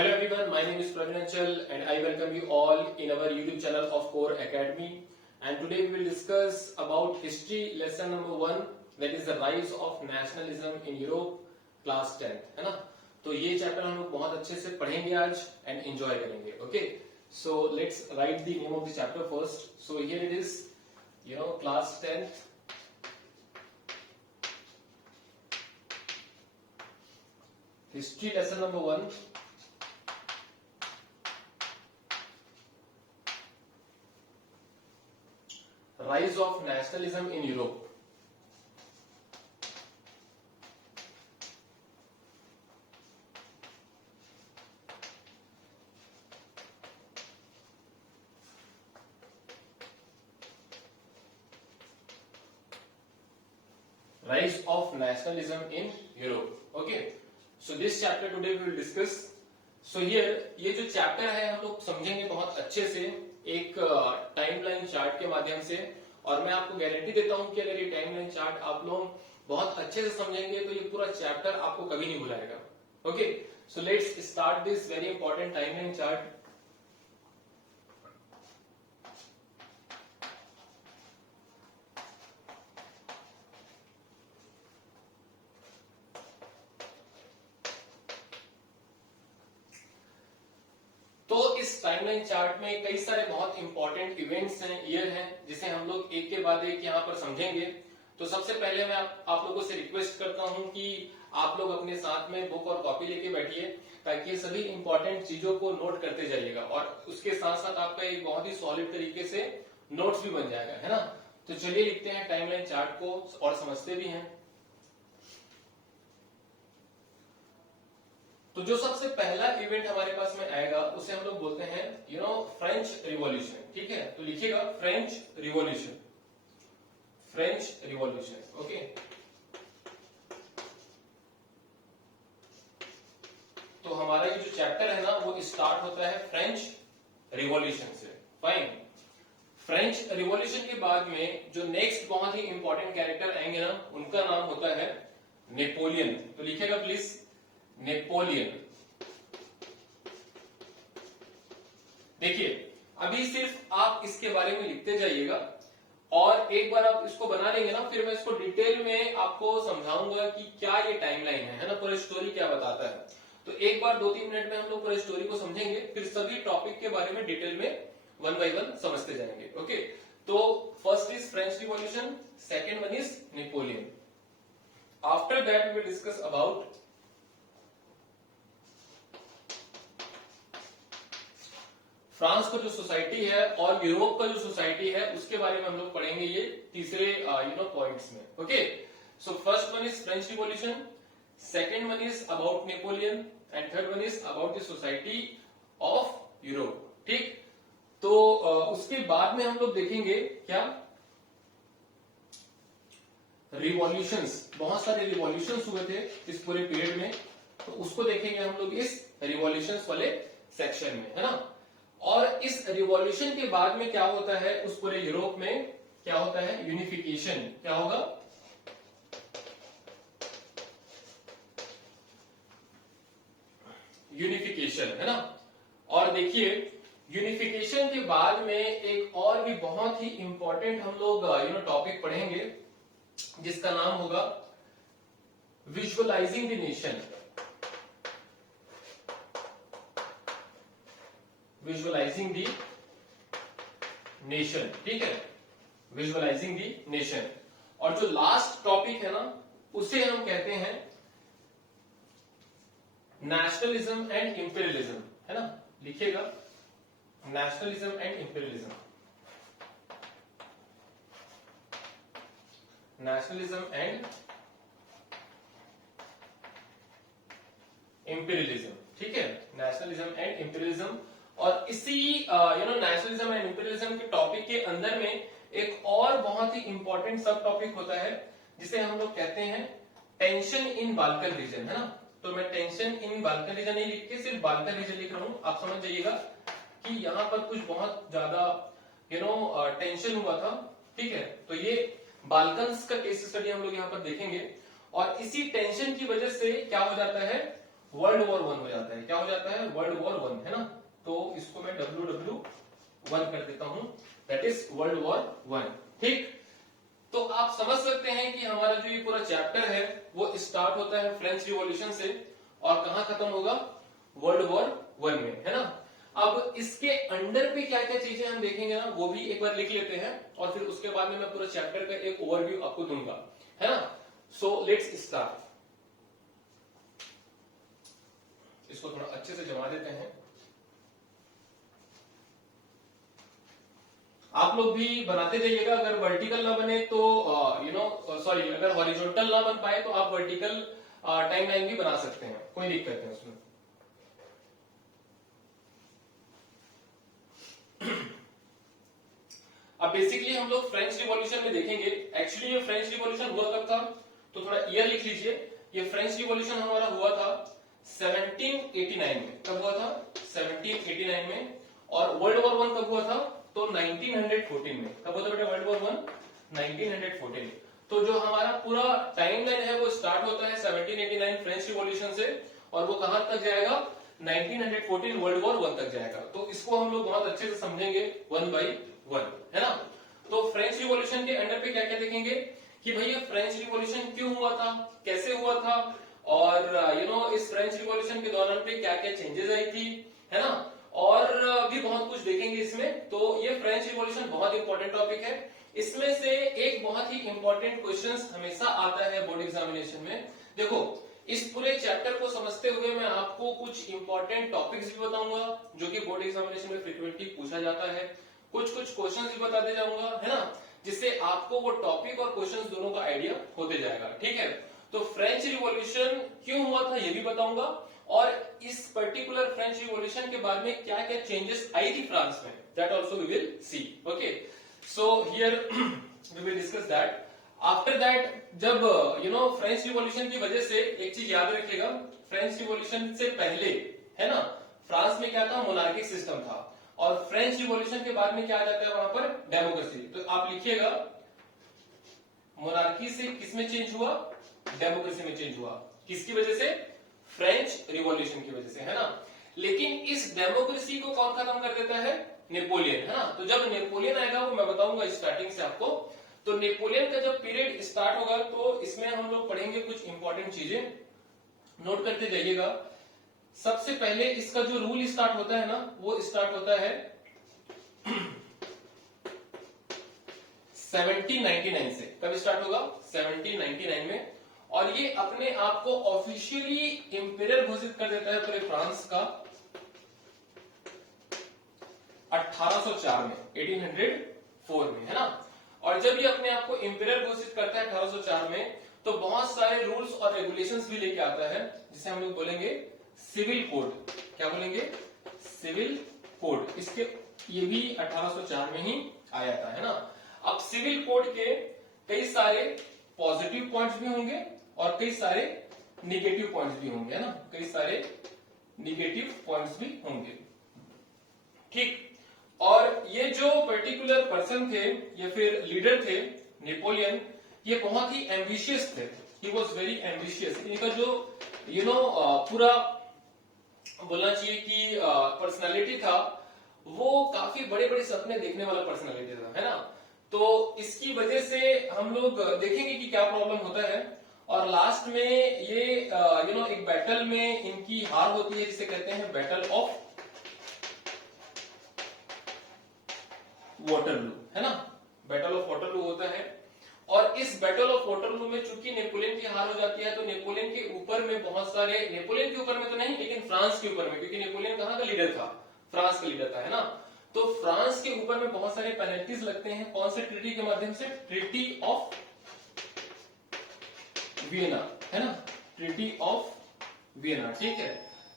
Hello everyone, my name is Praveen Anchal and I welcome you all in our YouTube channel of Core Academy. And today we will discuss about history lesson number 1, that is the rise of nationalism in Europe, class 10th, है ना? तो ये chapter हम लोग बहुत अच्छे से पढ़ेंगे आज and enjoy करेंगे. Okay, so let's write the name of the chapter first. So here it is, class 10th. History lesson number 1. Rise of nationalism in Europe. Rise of nationalism in Europe. Okay. So this chapter today we will discuss. So here ये जो chapter है हम लोग समझेंगे बहुत अच्छे से एक टाइमलाइन चार्ट के माध्यम से, और मैं आपको गारंटी देता हूं कि अगर ये टाइमलाइन चार्ट आप लोग बहुत अच्छे से समझेंगे तो ये पूरा चैप्टर आपको कभी नहीं भुलाएगा. Okay, so let's start this very important timeline chart. तो इस टाइमलाइन चार्ट में कई सारे बहुत इंपॉर्टेंट इवेंट्स हैं, ईयर हैं, जिसे हम लोग एक के बाद एक यहाँ पर समझेंगे. तो सबसे पहले मैं आप लोगों से रिक्वेस्ट करता हूं कि आप लोग अपने साथ में बुक और कॉपी लेके बैठिए, ताकि ये सभी इंपॉर्टेंट चीजों को नोट करते जाइएगा, और उसके साथ साथ आपका एक बहुत ही सॉलिड तरीके से नोट्स भी बन जाएगा, है ना. तो चलिए लिखते हैं टाइमलाइन चार्ट को और समझते भी हैं. तो जो सबसे पहला इवेंट हमारे पास में आएगा उसे हम लोग बोलते हैं फ्रेंच रिवॉल्यूशन. ठीक है, तो लिखिएगा French revolution. French revolution. Okay, तो हमारा ये जो चैप्टर है ना वो स्टार्ट होता है फ्रेंच रिवॉल्यूशन से. फाइन. फ्रेंच रिवॉल्यूशन के बाद में जो नेक्स्ट बहुत ही इंपॉर्टेंट कैरेक्टर आएंगे ना, उनका नाम होता है नेपोलियन. तो लिखिएगा प्लीज नेपोलियन. देखिए, अभी सिर्फ आप इसके बारे में लिखते जाइएगा, और एक बार आप इसको बना लेंगे ना, फिर मैं इसको डिटेल में आपको समझाऊंगा कि क्या ये टाइमलाइन है ना, पूरी स्टोरी क्या बताता है. तो एक बार 2-3 मिनट में हम लोग पूरी स्टोरी को समझेंगे, फिर सभी टॉपिक के बारे में डिटेल में 1 by 1 समझते जाएंगे. ओके, तो first is French revolution, second one is Napoleon. After that we will discuss about France का जो सोसाइटी है और यूरोप का जो सोसाइटी है उसके बारे में हम लोग पढ़ेंगे ये तीसरे पॉइंट्स में. Okay, so first one is French revolution, second one is about Napoleon, and third one is about the society of Europe. ठीक, तो उसके बाद में हम लोग देखेंगे क्या रिवॉल्यूशंस, बहुत सारे रिवॉल्यूशंस हुए थे इस पूरे पीरियड में, तो उसको देखेंगे हम लोग इस रिवॉल्यूशंस वाले सेक्शन में, है ना. और इस रिवॉल्यूशन के बाद में क्या होता है उस पूरे यूरोप में, क्या होता है यूनिफिकेशन. क्या होगा? यूनिफिकेशन, है ना. और देखिए, यूनिफिकेशन के बाद में एक और भी बहुत ही इंपॉर्टेंट हम लोग टॉपिक पढ़ेंगे, जिसका नाम होगा visualising the nation. Visualising the nation. ठीक है, विजुअलाइजिंग दी नेशन. और जो लास्ट टॉपिक है ना, उसे हम कहते हैं नेशनलिज्म एंड इंपीरियलिज्म, है ना. लिखिएगा nationalism and imperialism. Nationalism and imperialism. ठीक है, नेशनलिज्म एंड इंपीरियलिज्म. और इसी नेशनलिज्म एंड इंपीरियलिज्म के टॉपिक के अंदर में एक और बहुत ही इंपॉर्टेंट सब टॉपिक होता है, जिसे हम लोग कहते हैं टेंशन इन बाल्कन रीजन, है ना. तो मैं टेंशन इन बाल्कन रीजन नहीं लिख के सिर्फ बाल्कन रीजन लिख रहा हूं. आप समझ जाइएगा कि यहाँ पर कुछ बहुत ज्यादा टेंशन हुआ था. ठीक है, तो ये बाल्कन्स का केस स्टडी हम लोग यहाँ पर देखेंगे, और इसी टेंशन की वजह से क्या हो जाता है, वर्ल्ड वॉर 1 हो जाता है। क्या हो जाता है? वर्ल्ड वॉर 1, है ना। तो इसको मैं WW1 कर देता हूं, दैट इज वर्ल्ड वॉर 1। ठीक, तो आप समझ सकते हैं कि हमारा जो ये पूरा चैप्टर है वो स्टार्ट होता है फ्रेंच रिवॉल्यूशन से और कहां खत्म होगा? वर्ल्ड वॉर 1 में, है ना। अब इसके अंडर पे क्या क्या चीजें हम देखेंगे ना, वो भी एक बार लिख लेते हैं और फिर उसके बाद में मैं पूरा चैप्टर का एक ओवरव्यू आपको दूंगा, है ना। सो लेट्स स्टार्ट। इसको थोड़ा अच्छे से जमा देते हैं। आप लोग भी बनाते जाइएगा, अगर वर्टिकल ना बने तो सॉरी, अगर हॉरिजॉन्टल ना बन पाए तो आप वर्टिकल टाइमलाइन भी बना सकते हैं, कोई दिक्कत नहीं उसमें। अब बेसिकली हम लोग फ्रेंच रिवॉल्यूशन में देखेंगे। एक्चुअली ये फ्रेंच रिवॉल्यूशन हुआ कब था, तो थोड़ा ईयर लिख लीजिए। ये फ्रेंच रिवॉल्यूशन हमारा हुआ था 1789 में। कब हुआ था? 1789 में। और वर्ल्ड वॉर 1 कब हुआ था? तो 1914 में। कब हुआ था बेटा वर्ल्ड वॉर 1? 1914 में। तो जो हमारा पूरा टाइमलाइन है वो स्टार्ट होता है 1789 फ्रेंच रिवॉल्यूशन से और वो कहां तक जाएगा? 1914 वर्ल्ड वॉर 1 तक जाएगा। तो इसको हम लोग बहुत अच्छे से समझेंगे 1 by 1, है ना। तो फ्रेंच रिवॉल्यूशन के अंडर पे क्या क्या देखेंगे कि भैया फ्रेंच रिवॉल्यूशन क्यों हुआ था, कैसे हुआ था, और इस फ्रेंच रिवॉल्यूशन के दौरान पे क्या क्या चेंजेस आई थी, है ना। और भी बहुत कुछ देखेंगे इसमें। तो ये फ्रेंच रिवॉल्यूशन बहुत इंपॉर्टेंट टॉपिक है। इसमें से एक बहुत ही इंपॉर्टेंट क्वेश्चन हमेशा आता है बोर्ड एग्जामिनेशन में। देखो, इस पूरे चैप्टर को समझते हुए मैं आपको कुछ इंपॉर्टेंट टॉपिक्स भी बताऊंगा जो कि बोर्ड एग्जामिनेशन में फ्रीक्वेंटली पूछा जाता है। कुछ क्वेश्चंस भी बताते जाऊंगा, है ना, जिससे आपको वो टॉपिक और क्वेश्चंस दोनों का आइडिया होते जाएगा। ठीक है, तो फ्रेंच रिवॉल्यूशन क्यों हुआ था ये भी बताऊंगा और इस पर्टिकुलर फ्रेंच रिवॉल्यूशन के बाद में क्या क्या चेंजेस आई थी फ्रांस में, that also we will see. Okay, so here we will discuss that. After that, जब फ्रेंच रिवॉल्यूशन की वजह से एक चीज याद रखिएगा, फ्रेंच रिवॉल्यूशन से पहले, है ना, फ्रांस में क्या था? मोनार्किक सिस्टम था। और फ्रेंच रिवॉल्यूशन के बाद में क्या आ जाता है वहां पर? डेमोक्रेसी। तो आप लिखिएगा मोनार्की से किसमें चेंज हुआ? डेमोक्रेसी में चेंज हुआ। किसकी वजह से? फ्रेंच रिवॉल्यूशन की वजह से, है ना। लेकिन इस डेमोक्रेसी को कौन खत्म कर देता है? नेपोलियन, है ना। तो जब नेपोलियन आएगा वो मैं बताऊंगा स्टार्टिंग से आपको। तो नेपोलियन का जब पीरियड स्टार्ट होगा तो इसमें हम लोग पढ़ेंगे कुछ इंपॉर्टेंट चीजें, नोट करते जाइएगा। सबसे पहले इसका जो रूल स्टार्ट होता है ना, वो स्टार्ट होता है 1799 से। कब स्टार्ट होगा? 1799 में। और ये अपने आप को ऑफिशियली इंपीरियर घोषित कर देता है पूरे फ्रांस का 1804 में, 1804 में, है ना। और जब ये अपने आप को इंपीरियर घोषित करता है 1804 में, तो बहुत सारे रूल्स और रेगुलेशंस भी लेके आता है, जिसे हम लोग बोलेंगे सिविल कोड। क्या बोलेंगे? Civil code. इसके ये भी 1804 में ही आया था, है ना। अब सिविल कोड के कई सारे पॉजिटिव पॉइंट्स भी होंगे और कई सारे निगेटिव पॉइंट्स भी होंगे, है ना, कई सारे निगेटिव पॉइंट्स भी होंगे। ठीक, और ये जो पर्टिकुलर पर्सन थे या फिर लीडर थे नेपोलियन, ये बहुत ही एम्बिशियस थे। He was very ambitious. इनका जो पूरा बोलना चाहिए कि पर्सनालिटी था, वो काफी बड़े बड़े सपने देखने वाला पर्सनालिटी था, है ना। तो इसकी वजह से हम लोग देखेंगे कि क्या प्रॉब्लम होता है। और लास्ट में ये एक बैटल में इनकी हार होती है, जिसे कहते हैं बैटल ऑफ वाटरलू, है ना। बैटल ऑफ वाटरलू होता है। और इस बैटल ऑफ वाटरलू में चूंकि नेपोलियन की हार हो जाती है, तो नेपोलियन के ऊपर में बहुत सारे, नेपोलियन के ऊपर में तो नहीं लेकिन फ्रांस के ऊपर में, क्योंकि नेपोलियन कहां का लीडर था? फ्रांस का लीडर था, है ना। तो फ्रांस के ऊपर में बहुत सारे पेनल्टीज लगते हैं। कौन से ट्रीटी के माध्यम से? ट्रीटी ऑफ वियना, है ना, ट्रीटी ऑफ वियना। ठीक है,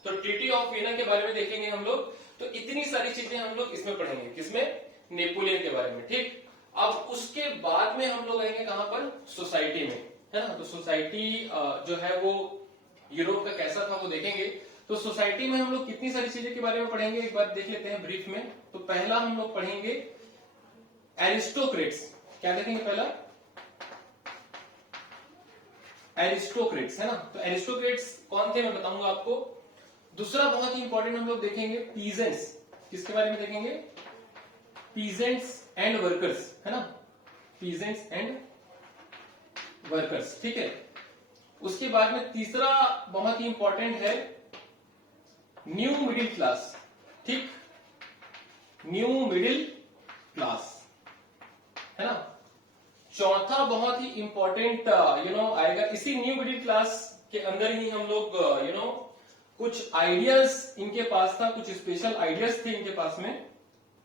तो ट्रीटी ऑफ वियना के बारे में देखेंगे हम लोग। तो इतनी सारी चीजें हम लोग इसमें पढ़ेंगे, किसमें? नेपोलियन के बारे में। ठीक, अब उसके बाद में हम लोग आएंगे कहां पर? सोसाइटी में, है ना। तो सोसाइटी जो है वो यूरोप का कैसा था वो देखेंगे। तो सोसाइटी में हम लोग कितनी सारी चीजें के बारे में पढ़ेंगे, एक बार देख लेते हैं ब्रीफ में। तो पहला हम लोग पढ़ेंगे एरिस्टोक्रेट्स। क्या देखेंगे पहला? एरिस्टोक्रेट्स, है ना। तो एरिस्टोक्रेट्स कौन थे मैं बताऊंगा आपको। दूसरा बहुत ही इंपॉर्टेंट हम लोग देखेंगे पीजेंट्स। किसके बारे में देखेंगे? पीजेंट्स एंड वर्कर्स, है ना, पीजेंट्स एंड वर्कर्स, ठीक है। उसके बाद में तीसरा बहुत ही इंपॉर्टेंट है न्यू मिडिल क्लास, ठीक, न्यू मिडिल क्लास, है ना। चौथा बहुत ही इंपॉर्टेंट आएगा इसी न्यू मिडिल क्लास के अंदर ही हम लोग कुछ आइडियाज इनके पास था, कुछ स्पेशल आइडियाज थे इनके पास में,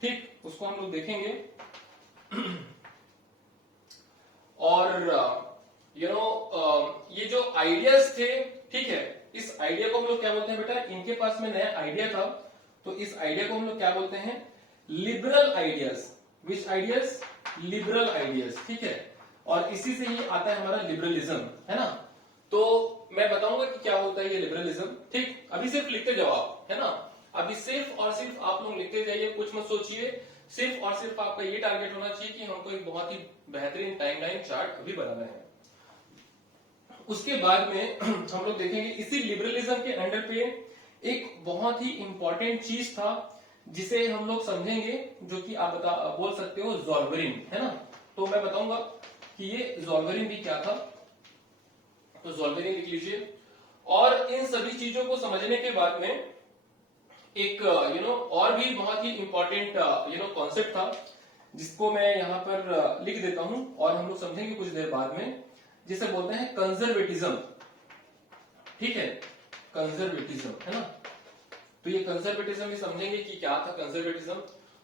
ठीक, उसको हम लोग देखेंगे। और ये जो आइडियाज थे, ठीक है, इस आइडिया को हम लोग क्या बोलते हैं बेटा? इनके पास में नया आइडिया था, तो इस आइडिया को हम लोग क्या बोलते हैं? Liberal ideas. Which ideas? Liberal ideas, ठीक है। और इसी से ही आता है हमारा लिबरलिज्म, है ना। तो मैं बताऊंगा कि क्या होता है ये लिबरलिज्म, ठीक। अभी सिर्फ लिखते जाओ आप, है ना। अभी सिर्फ और सिर्फ आप लोग लिखते जाइए, कुछ मत सोचिए। सिर्फ और सिर्फ आपका ये टारगेट होना चाहिए कि हमको एक बहुत ही बेहतरीन टाइमलाइन चार्ट अभी बनाना है। उसके बाद में हम लोग देखेंगे इसी लिबरलिज्म के अंडर पे एक बहुत ही इंपॉर्टेंट चीज था जिसे हम लोग समझेंगे, जो कि आप बोल सकते हो ज़ॉल्वेरिन, है ना। तो मैं बताऊंगा कि ये ज़ॉल्वेरिन भी क्या था, तो ज़ॉल्वेरिन लिख लीजिए। और इन सभी चीजों को समझने के बाद में एक और भी बहुत ही इंपॉर्टेंट कॉन्सेप्ट था जिसको मैं यहाँ पर लिख देता हूं और हम लोग समझेंगे कुछ देर बाद में, जिसे बोलते हैं कंजर्वेटिज्म, ठीक है, कंजर्वेटिज्म, है ना। तो ये कंजर्वेटिज्म भी समझेंगे कि क्या था कंजर्वेटिज्म।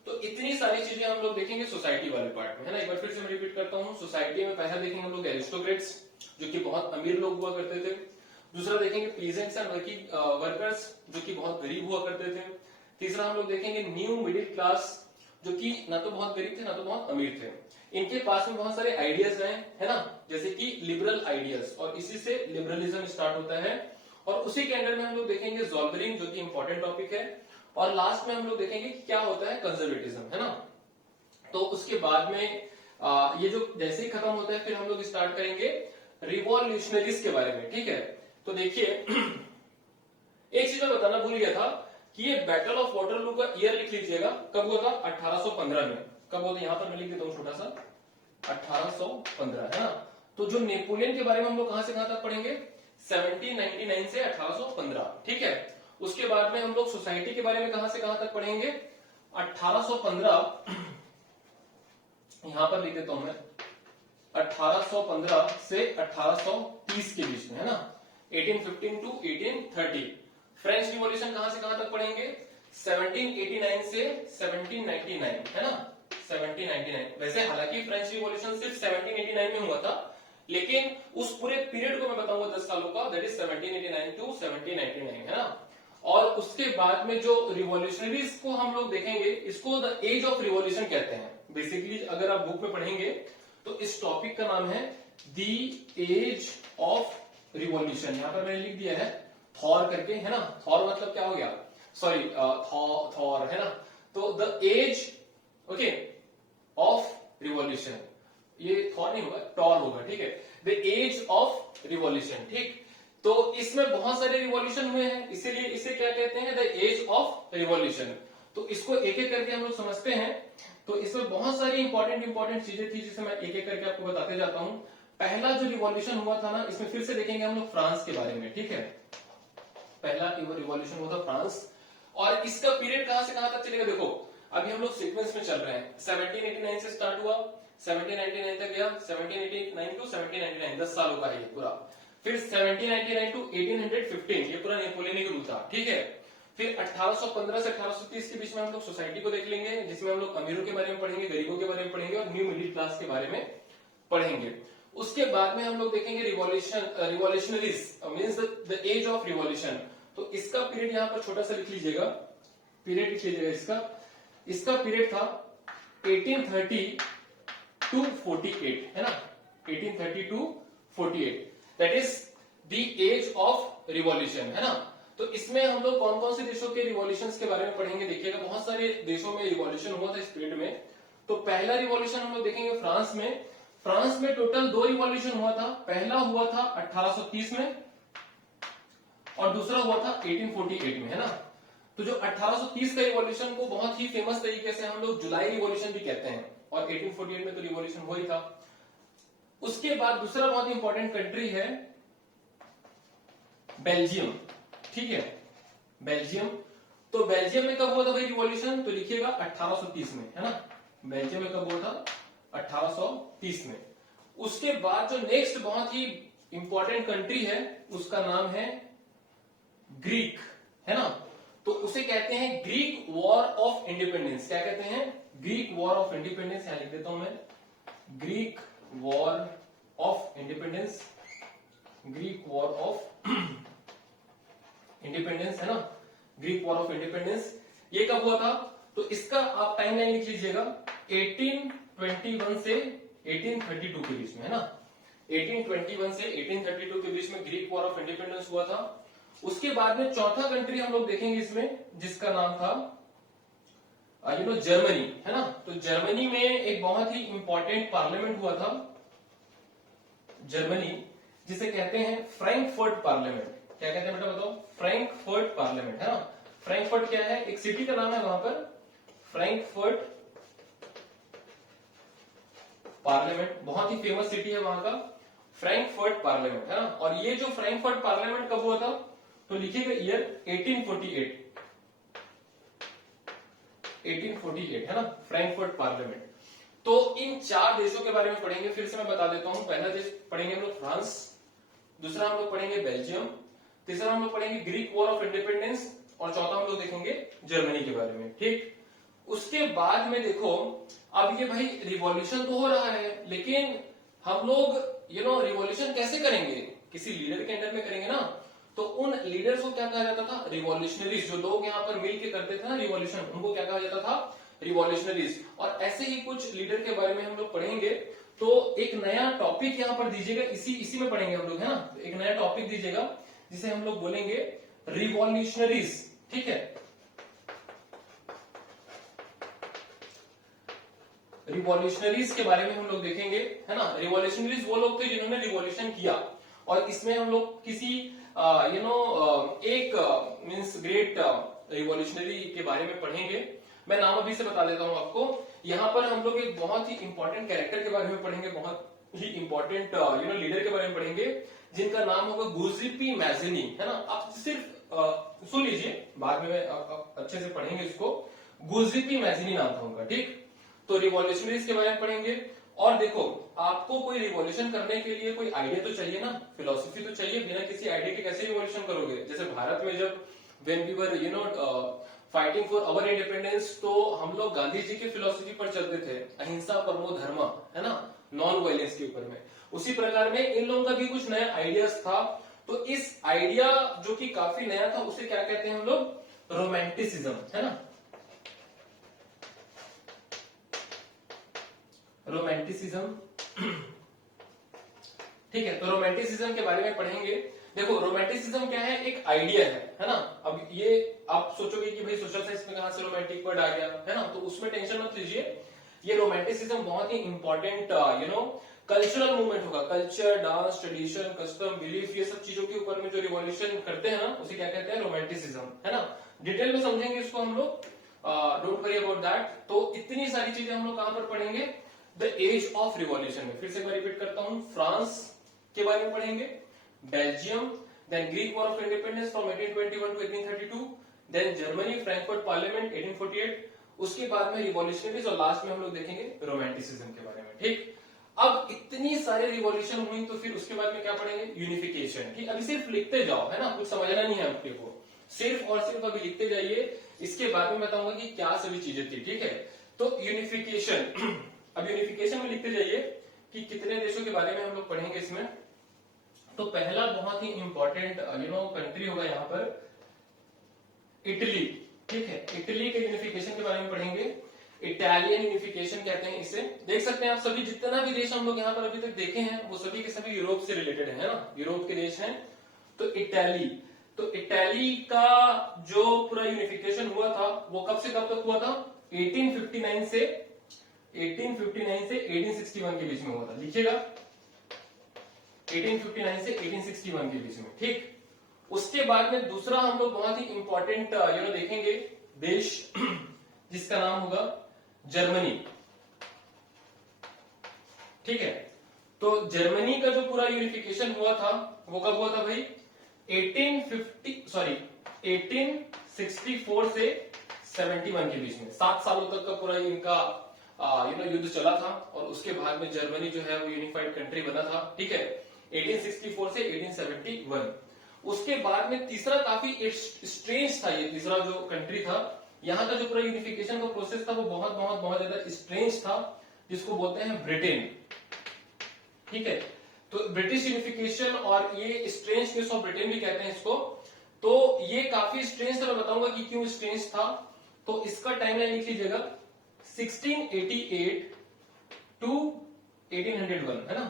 तो इतनी सारी चीजें हम लोग देखेंगे सोसाइटी वाले पार्ट में, है ना। एक बार फिर से मैं रिपीट करता हूँ। सोसाइटी में पहला देखेंगे हम लोग एरिस्टोक्रेट्स, जो कि बहुत अमीर लोग हुआ करते थे। दूसरा देखेंगे पीजेंट्स एंड वर्कर्स, जो कि बहुत गरीब हुआ करते थे। तीसरा हम लोग देखेंगे न्यू मिडिल क्लास, जो कि ना तो बहुत गरीब थे ना तो बहुत अमीर थे। इनके पास में बहुत सारे आइडियाज हैं, है ना, जैसे कि लिबरल आइडियाज, और इसी से लिबरलिज्म स्टार्ट होता है। और उसी के अंडर में हम लोग देखेंगे ज़ॉल्वेरिन, जो कि इंपॉर्टेंट टॉपिक है। और लास्ट में हम लोग देखेंगे कि क्या होता है कंजर्वेटिज्म, है ना। तो उसके बाद में ये जो जैसे ही खत्म होता है फिर हम लोग स्टार्ट करेंगे रिवॉल्यूशनरीज के बारे में, ठीक है। तो देखिए एक चीज मैं बताना भूल गया था कि ये बैटल ऑफ वाटरलू का ईयर लिख लीजिएगा, कब हुआ था? 1815 में। कब हुआ था? यहां पर मैं लिख देता हूं छोटा सा, 1815, है ना। तो जो नेपोलियन के बारे में हम लोग कहां से कहां तक पढ़ेंगे? 1799 से 1815, ठीक है। उसके बाद में हम लोग सोसाइटी के बारे में कहां से कहां तक पढ़ेंगे? 1815, यहां पर लिख देता हूं मैं, 1815 से 1830 के बीच में, है ना, 1815 टू 1830। फ्रेंच रिवॉल्यूशन कहां से कहां तक पढ़ेंगे? 1789 से 1799, है ना, 1799। वैसे हालांकि फ्रेंच रिवॉल्यूशन सिर्फ 1789 में हुआ था, लेकिन उस पूरे पीरियड को मैं बताऊंगा 10 सालों का, दैट इज 1789 टू 1799, है ना। और उसके बाद में जो रिवॉल्यूशनरीज को हम लोग देखेंगे, इसको द एज ऑफ रिवॉल्यूशन कहते हैं। बेसिकली अगर आप बुक में पढ़ेंगे तो इस टॉपिक का नाम है द एज ऑफ रिवॉल्यूशन। यहां पर मैंने लिख दिया है थॉर करके, है ना। थॉर मतलब क्या हो गया? सॉरी, थॉर, है ना। तो the age, okay, of revolution, ये थॉर नहीं होगा, टॉर होगा, ठीक है। द एज ऑफ रिवॉल्यूशन, ठीक। तो इसमें बहुत सारे रिवॉल्यूशन हुए हैं, इसीलिए इसे क्या कहते हैं? The age of revolution. तो इसको एक एक करके हम लोग समझते हैं। तो इसमें बहुत सारी इंपॉर्टेंट चीजें थी जिसे मैं एक एक करके आपको बताते जाता हूं। पहला जो रिवॉल्यूशन हुआ था ना, इसमें फिर से देखेंगे हम लोग फ्रांस के बारे में, ठीक है। पहला रिवॉल्यूशन हुआ था फ्रांस, और इसका पीरियड कहां से कहां तक चलेगा? देखो अभी हम लोग सीक्वेंस में चल रहे हैं। 1789 से स्टार्ट हुआ, 1799 तक गया, 1789 टू 1799, 10 सालों का है ये पूरा। फिर 1799 टू 1815, ये पूरा नेपोलियनिक रूल था, ठीक है। फिर 1815 से 1830 के बीच में हम लोग सोसाइटी को देख लेंगे, जिसमें हम लोग अमीरों के बारे में पढ़ेंगे, गरीबों के बारे में पढ़ेंगे और न्यू मिडिल क्लास के बारे में पढ़ेंगे। उसके बाद में हम लोग देखेंगे revolutionaries, means the age of revolution. तो इसका पीरियड यहां पर छोटा सा लिख लीजिएगा, पीरियड लिख लीजिएगा इसका पीरियड था 1830 टू 48, है ना, 1830 to 48, that is the age of revolution, है ना। तो इसमें हम लोग कौन कौन से देशों के रिवॉल्यूशंस के बारे में पढ़ेंगे? देखिएगा बहुत सारे देशों में रिवॉल्यूशन हुआ था इस पीरियड में। तो पहला रिवॉल्यूशन हम लोग देखेंगे फ्रांस में। फ्रांस में टोटल 2 रिवॉल्यूशन हुआ था। पहला हुआ था 1830 में और दूसरा हुआ था 1848 में, है ना। तो जो 1830 का रिवॉल्यूशन को बहुत ही फेमस तरीके से हम लोग जुलाई रिवॉल्यूशन भी कहते हैं, और 1848 में तो रिवॉल्यूशन हुआ ही था। उसके बाद दूसरा बहुत इंपॉर्टेंट कंट्री है बेल्जियम, ठीक है, बेल्जियम। तो बेल्जियम में कब हुआ था भाई रिवॉल्यूशन, तो लिखिएगा 1830 में, है ना। बेल्जियम में कब हुआ था, 1830 में। उसके बाद जो नेक्स्ट बहुत ही इंपॉर्टेंट कंट्री है उसका नाम है ग्रीक, है ना। तो उसे कहते हैं ग्रीक वॉर ऑफ इंडिपेंडेंस। क्या कहते हैं, ग्रीक वॉर ऑफ इंडिपेंडेंस। यहां लिख देता हूं मैं, Greek war of independence, Greek war of independence, है ना, ग्रीक वॉर ऑफ इंडिपेंडेंस। ये कब हुआ था, तो इसका आप टाइमलाइन लिख लीजिएगा 1821 से 1832 के बीच में, है ना। 1821 से 1832 के बीच में ग्रीक वॉर ऑफ इंडिपेंडेंस हुआ था। उसके बाद में चौथा कंट्री हम लोग देखेंगे इसमें, जिसका नाम था जर्मनी, है ना। तो जर्मनी में एक बहुत ही इंपॉर्टेंट पार्लियामेंट हुआ था, जर्मनी, जिसे कहते हैं फ्रैंकफर्ट पार्लियामेंट। क्या कहते हैं बेटा बताओ, फ्रैंकफर्ट पार्लियामेंट, है ना। फ्रैंकफर्ट क्या है, एक सिटी का नाम है वहां पर, फ्रैंकफर्ट पार्लियामेंट, बहुत ही फेमस सिटी है वहां का, फ्रैंकफर्ट पार्लियामेंट, है ना। और ये जो फ्रैंकफर्ट पार्लियामेंट कब हुआ था, तो लिखिएगा ईयर 1848, 1848, है ना, फ्रैंकफर्ट पार्लियामेंट। तो इन 4 देशों के बारे में पढ़ेंगे, फिर से मैं बता देता हूं। पहला देश पढ़ेंगे हम लोग फ्रांस, दूसरा हम लोग पढ़ेंगे बेल्जियम, तीसरा हम लोग पढ़ेंगे ग्रीक वॉर ऑफ इंडिपेंडेंस, और चौथा हम लोग देखेंगे जर्मनी के बारे में, ठीक। उसके बाद में देखो, अब ये भाई रिवॉल्यूशन तो हो रहा है, लेकिन हम लोग रिवॉल्यूशन कैसे करेंगे, किसी लीडर के अंडर में करेंगे ना। तो उन लीडर्स को क्या कहा जाता था, रिवॉल्यूशनरीज। जो लोग यहाँ पर मिलके करते थे ना रिवॉल्यूशन, उनको क्या कहा जाता था, रिवॉल्यूशनरीज। और ऐसे ही कुछ लीडर के बारे में हम लोग पढ़ेंगे। तो एक नया टॉपिक यहाँ पर दीजिएगा, इसी में पढ़ेंगे हम लोग, है ना। एक नया टॉपिक दीजिएगा जिसे हम लोग बोलेंगे रिवॉल्यूशनरीज, ठीक है। रिवॉल्यूशनरीज के बारे में हम लोग देखेंगे, है ना। रिवॉल्यूशनरीज वो लोग थे जिन्होंने रिवॉल्यूशन किया, और इसमें हम लोग किसी एक मींस ग्रेट रिवॉल्यूशनरी के बारे में पढ़ेंगे। मैं नाम अभी से बता देता हूं आपको। यहाँ पर हम लोग एक बहुत ही इंपॉर्टेंट कैरेक्टर के बारे में पढ़ेंगे, बहुत ही इंपॉर्टेंट लीडर के बारे में पढ़ेंगे, जिनका नाम होगा गुजिपी मैजिनी, है ना। आप सिर्फ सुन लीजिए, बाद में अच्छे से पढ़ेंगे इसको। गुजिपी मैजिनी नाम था उनका, ठीक। तो रिवॉल्यूशनरीज के बारे में पढ़ेंगे। और देखो, आपको कोई रिवॉल्यूशन करने के लिए कोई आइडिया तो चाहिए ना, फिलोसफी तो चाहिए। बिना किसी आइडिया के कैसे रिवॉल्यूशन करोगे। जैसे भारत में जब when we were fighting for our independence, तो हम लोग गांधी जी की फिलोसफी पर चलते थे, अहिंसा परमो धर्म, है ना, नॉन वायलेंस के ऊपर में। उसी प्रकार में इन लोगों का भी कुछ नया आइडियाज था। तो इस आइडिया जो कि काफी नया था, उसे क्या कहते हैं हम लोग, रोमांटिसिज्म, है ना, रोमांटिसिज्म, ठीक है। तो रोमांटिसिज्म के बारे में पढ़ेंगे। देखो, रोमांटिसिज्म क्या है, एक आइडिया है ना। अब ये आप सोचोगे कि भाई सोशल साइंस में कहां से रोमांटिक वर्ड आ गया, है ना, तो उसमें टेंशन मत लीजिए। ये रोमांटिसिज्म बहुत ही इंपॉर्टेंट कल्चरल मूवमेंट होगा। Culture, dance, tradition, custom, belief, ये सब चीजों के ऊपर में जो रिवॉल्यूशन करते हैं ना, उसे क्या कहते हैं, रोमांटिसिज्म, है ना। डिटेल में समझेंगे इसको हम लोग, डोंट वरी अबाउट दैट। तो इतनी सारी चीजें हम लोग कहां पर पढ़ेंगे, द एज ऑफ रिवॉल्यूशन में। फिर से मैं रिपीट करता हूं, फ्रांस के बारे में पढ़ेंगे, Belgium, then Greek war of independence from 1821 to 1832, then Germany, Frankfurt parliament 1848, उसके बाद में रिवॉल्यूशनरीज, और लास्ट में हम लोग देखेंगे रोमांटिसिज्म के बारे में, ठीक। अब इतनी सारी रिवॉल्यूशन हुई, तो फिर उसके बाद में क्या पढ़ेंगे, यूनिफिकेशन, ठीक। अभी सिर्फ लिखते जाओ, है ना, कुछ समझना नहीं है आपके को, सिर्फ और सिर्फ अभी लिखते जाइए। इसके बाद में बताऊंगा कि क्या सभी चीजें थी, ठीक है। तो यूनिफिकेशन, अब यूनिफिकेशन में लिखते जाइए कि कितने देशों के बारे में हम लोग पढ़ेंगे इसमें। तो पहला बहुत ही इंपॉर्टेंट कंट्री होगा यहाँ पर इटली, ठीक है। इटली के यूनिफिकेशन के बारे में पढ़ेंगे। इटालियन यूनिफिकेशन कहते हैं इसे। देख सकते हैं आप, सभी जितना भी देश हम लोग यहाँ पर अभी तक देखे हैं, वो सभी के सभी यूरोप से रिलेटेड है ना, यूरोप के देश हैं। तो इटाली, तो इटाली का जो पूरा यूनिफिकेशन हुआ था, वो कब से कब तक हुआ था, 1859 से 1859 से 1861 के बीच में हुआ था, लिखिएगा 1859 से 1861 के बीच में, ठीक। उसके बाद में दूसरा हम लोग बहुत ही इंपॉर्टेंट देखेंगे देश जिसका नाम होगा जर्मनी, ठीक है। तो जर्मनी का जो पूरा यूनिफिकेशन हुआ था वो कब हुआ था भाई? 1864 से 71 के बीच में, 7 सालों तक का पूरा इनका युद्ध चला था और उसके बाद में जर्मनी जो है वो यूनिफाइड कंट्री बना था, ठीक है, 1864 से 1871। उसके बाद में तीसरा काफी स्ट्रेंज था, ये तीसरा जो कंट्री था, यहाँ का जो पूरा यूनिफिकेशन का प्रोसेस था वो बहुत बहुत बहुत ज्यादा स्ट्रेंज था, जिसको बोलते हैं ब्रिटेन, ठीक है। तो ब्रिटिश यूनिफिकेशन और ये स्ट्रेंज केस ऑफ ब्रिटेन भी कहते हैं इसको। तो ये काफी स्ट्रेंज था, मैं बताऊंगा कि क्यों स्ट्रेंज था। तो इसका टाइमलाइन लिख लीजिएगा 1688 टू 1801, है ना,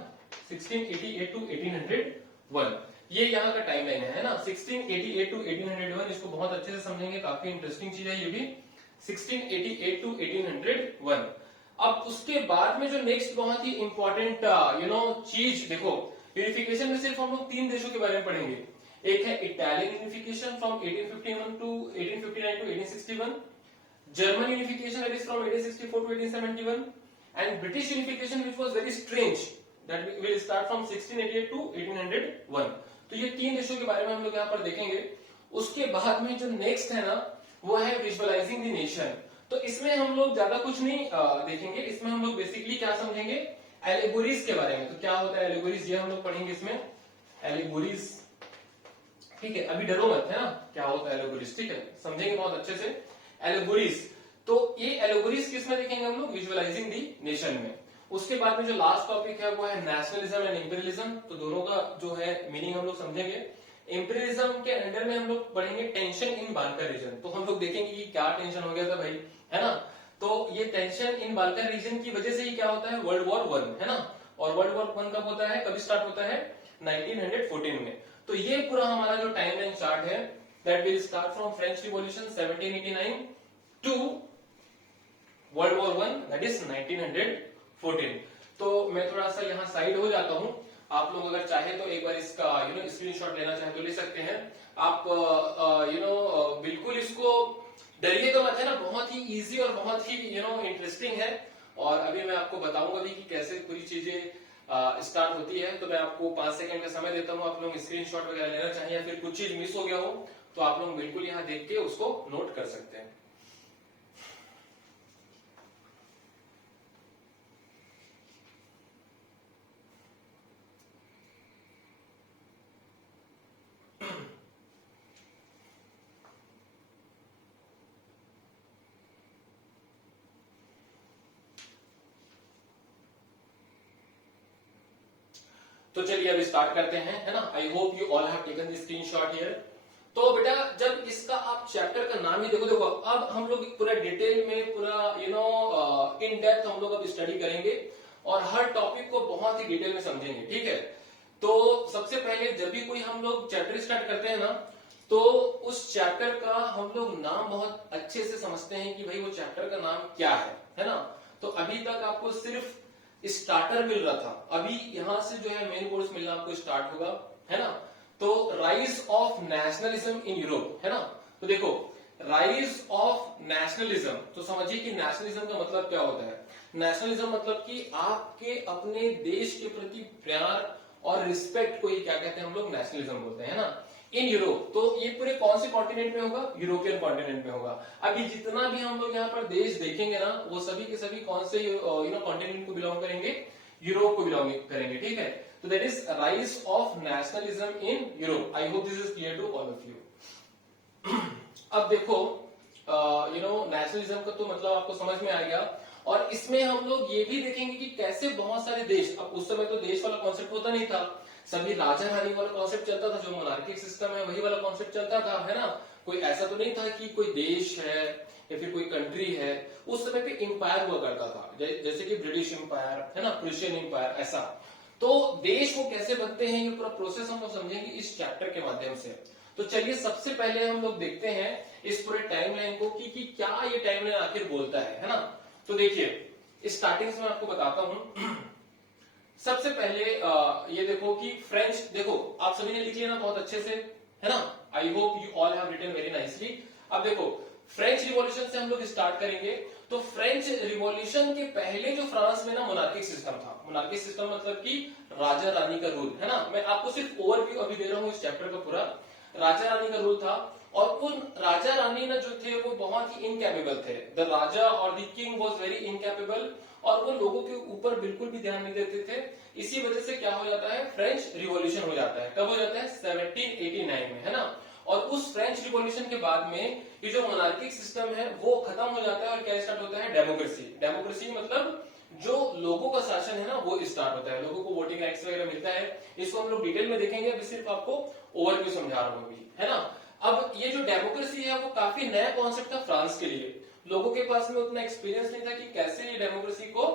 1688 टू 1801, ये यहाँ का टाइमलाइन है ना, 1688 टू 1801। इसको बहुत अच्छे से समझेंगे, काफी इंटरेस्टिंग चीज है ये भी, 1688 टू 1801। अब उसके बाद में जो नेक्स्ट बहुत ही इंपॉर्टेंट चीज, देखो यूनिफिकेशन में सिर्फ हम लोग 3 देशों के बारे में पढ़ेंगे। एक है Italian unification from 1851 to 1859 to 1861, German unification that is from 1864 to 1871, and British unification which was very strange that will start from 1688 to 1801। तो ये 3 देशों के बारे में हम लोग यहाँ पर देखेंगे। उसके बाद में जो नेक्स्ट है ना वो है विजुअलाइजिंग द नेशन। तो इसमें हम लोग ज्यादा कुछ नहीं देखेंगे, इसमें हम लोग बेसिकली क्या समझेंगे, एलिगोरीज के बारे में। तो क्या होता है एलिगोरीज, ये हम लोग पढ़ेंगे इसमें, एलिगोरीज, ठीक है। अभी डरो मत, है ना, क्या होता है एलिगोरीज, ठीक है, समझेंगे बहुत अच्छे से एलिगोरीज। तो ये एलिगोरीज किस में देखेंगे हम लोग, विजुअलाइजिंग दी नेशन में। उसके बाद में जो लास्ट टॉपिक है वो है नेशनलिज्म एंड इंपीरियलिज्म। तो दोनों का जो है मीनिंग हम लोग समझेंगे। इंपीरियलिज्म के अंडर में हम लोग पढ़ेंगे टेंशन इन बाल्कन रीजन। तो हम लोग देखेंगे कि क्या टेंशन हो गया था भाई, है ना। तो ये टेंशन इन बाल्कन रीजन की वजह से ही क्या होता है, वर्ल्ड वॉर 1, है ना। और वर्ल्ड वॉर 1 कब होता है, कभी स्टार्ट होता है, 1914 में। तो ये पूरा हमारा जो टाइमलाइन चार्ट है that will start from French revolution 1789 to world war 1 that is 1914। तो मैं थोड़ा सा यहाँ साइड हो जाता हूँ, आप लोग अगर चाहे तो एक बार इसका स्क्रीनशॉट लेना चाहे तो ले सकते हैं आप। बिल्कुल इसको डरिएगा मत, है ना, बहुत ही इजी और बहुत ही इंटरेस्टिंग है। और अभी मैं आपको बताऊंगा भी कि कैसे पूरी चीजें स्टार्ट होती है। तो मैं आपको 5 सेकंड का समय देता हूँ, आप लोग स्क्रीनशॉट वगैरह लेना चाहिए या फिर कुछ चीज मिस हो गया हो तो आप लोग बिल्कुल यहाँ देख के उसको नोट कर सकते हैं। तो चलिए अभी स्टार्ट करते हैं, है ना। I hope you all have taken the screenshot here. तो बेटा जब इसका आप चैप्टर का नाम ही देखो अब हम लोग पूरा डिटेल में पूरा इन डेप्थ हम लोग अब स्टडी करेंगे और हर टॉपिक को बहुत ही डिटेल में समझेंगे, ठीक है। तो सबसे पहले जब भी कोई हम लोग चैप्टर स्टार्ट करते हैं ना तो उस चैप्टर का हम लोग नाम बहुत अच्छे से समझते हैं कि भाई वो चैप्टर का नाम क्या है ना। तो अभी तक आपको सिर्फ स्टार्टर मिल रहा था, अभी यहां से जो है मेन कोर्स मिलना आपको स्टार्ट होगा, है ना। तो rise of nationalism in Europe, है ना। तो देखो राइज ऑफ नेशनलिज्म, तो समझिए कि नेशनलिज्म का मतलब क्या होता है। नेशनलिज्म मतलब कि आपके अपने देश के प्रति प्यार और रिस्पेक्ट को ही क्या कहते हैं हम लोग, नेशनलिज्म बोलते हैं, है ना, इन यूरोप। तो ये पूरे कौन से कॉन्टिनेंट में होगा, यूरोपियन कॉन्टिनेंट में होगा। अभी जितना भी हम लोग यहाँ पर देश देखेंगे ना वो सभी के सभी कौन से कॉन्टिनेंट को बिलोंग करेंगे, यूरोप को बिलोंग करेंगे, ठीक है। तो that is rise of nationalism in Europe. I hope this is clear to all of you. अब देखो नेशनलिज्म का तो मतलब आपको समझ में आ गया। और इसमें हम लोग ये भी देखेंगे कि कैसे बहुत सारे देश, अब उस समय तो देश वाला कॉन्सेप्ट होता नहीं था, सभी राजा रानी वाला कॉन्सेप्ट चलता था, जो मोनार्किक सिस्टम है वही वाला कॉन्सेप्ट चलता था, है ना। कोई ऐसा तो नहीं था कि कोई देश है या फिर कोई कंट्री है। उस समय पे इंपायर हुआ करता था, जैसे कि ब्रिटिश इंपायर, है ना, प्रूशियन इंपायर, ऐसा। तो देश वो कैसे बनते हैं ये पूरा प्रोसेस हम लोग समझेंगे इस चैप्टर के माध्यम से। तो चलिए सबसे पहले हम लोग देखते हैं इस पूरे टाइमलाइन को कि क्या ये टाइमलाइन आखिर बोलता है ना। तो देखिए स्टार्टिंग से मैं आपको बताता हूं। सबसे पहले ये देखो कि फ्रेंच, देखो आप सभी ने लिख लिया ना बहुत अच्छे से, है ना? I hope you all have written very nicely. अब देखो फ्रेंच रिवॉल्यूशन से हम लोग स्टार्ट करेंगे। तो फ्रेंच रिवॉल्यूशन के पहले जो फ्रांस में ना मोनार्किक सिस्टम था, मोनार्किक सिस्टम मतलब कि राजा रानी का रूल, है ना? मैं आपको सिर्फ ओवरव्यू अभी दे रहा हूं इस चैप्टर का पूरा। राजा रानी का रूल था और उन राजा रानी ना जो थे वो बहुत ही इनकैपेबल थे। द राजा और the king was very incapable और वो लोगों के ऊपर बिल्कुल भी ध्यान नहीं देते थे। इसी वजह से क्या हो जाता है, फ्रेंच रिवॉल्यूशन हो जाता है। कब हो जाता है? 1789 में, है ना? और उस फ्रेंच रिवॉल्यूशन के बाद में ये जो मोनार्किक सिस्टम है वो खत्म हो जाता है और क्या स्टार्ट होता है? डेमोक्रेसी। डेमोक्रेसी मतलब जो लोगों का शासन है ना वो स्टार्ट होता है, लोगों को वोटिंग राइट्स वगैरह मिलता है। इसको हम लोग डिटेल में देखेंगे, अभी सिर्फ आपको ओवरव्यू समझा रहा हूं, है ना? अब ये जो डेमोक्रेसी है वो काफी नया कॉन्सेप्ट था फ्रांस के लिए। लोगों के पास में उतना एक्सपीरियंस नहीं था कि कैसे ये डेमोक्रेसी को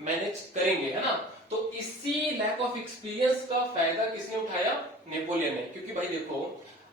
मैनेज करेंगे, है ना? तो इसी लैक ऑफ एक्सपीरियंस का फायदा किसने उठाया? नेपोलियन ने। क्योंकि भाई देखो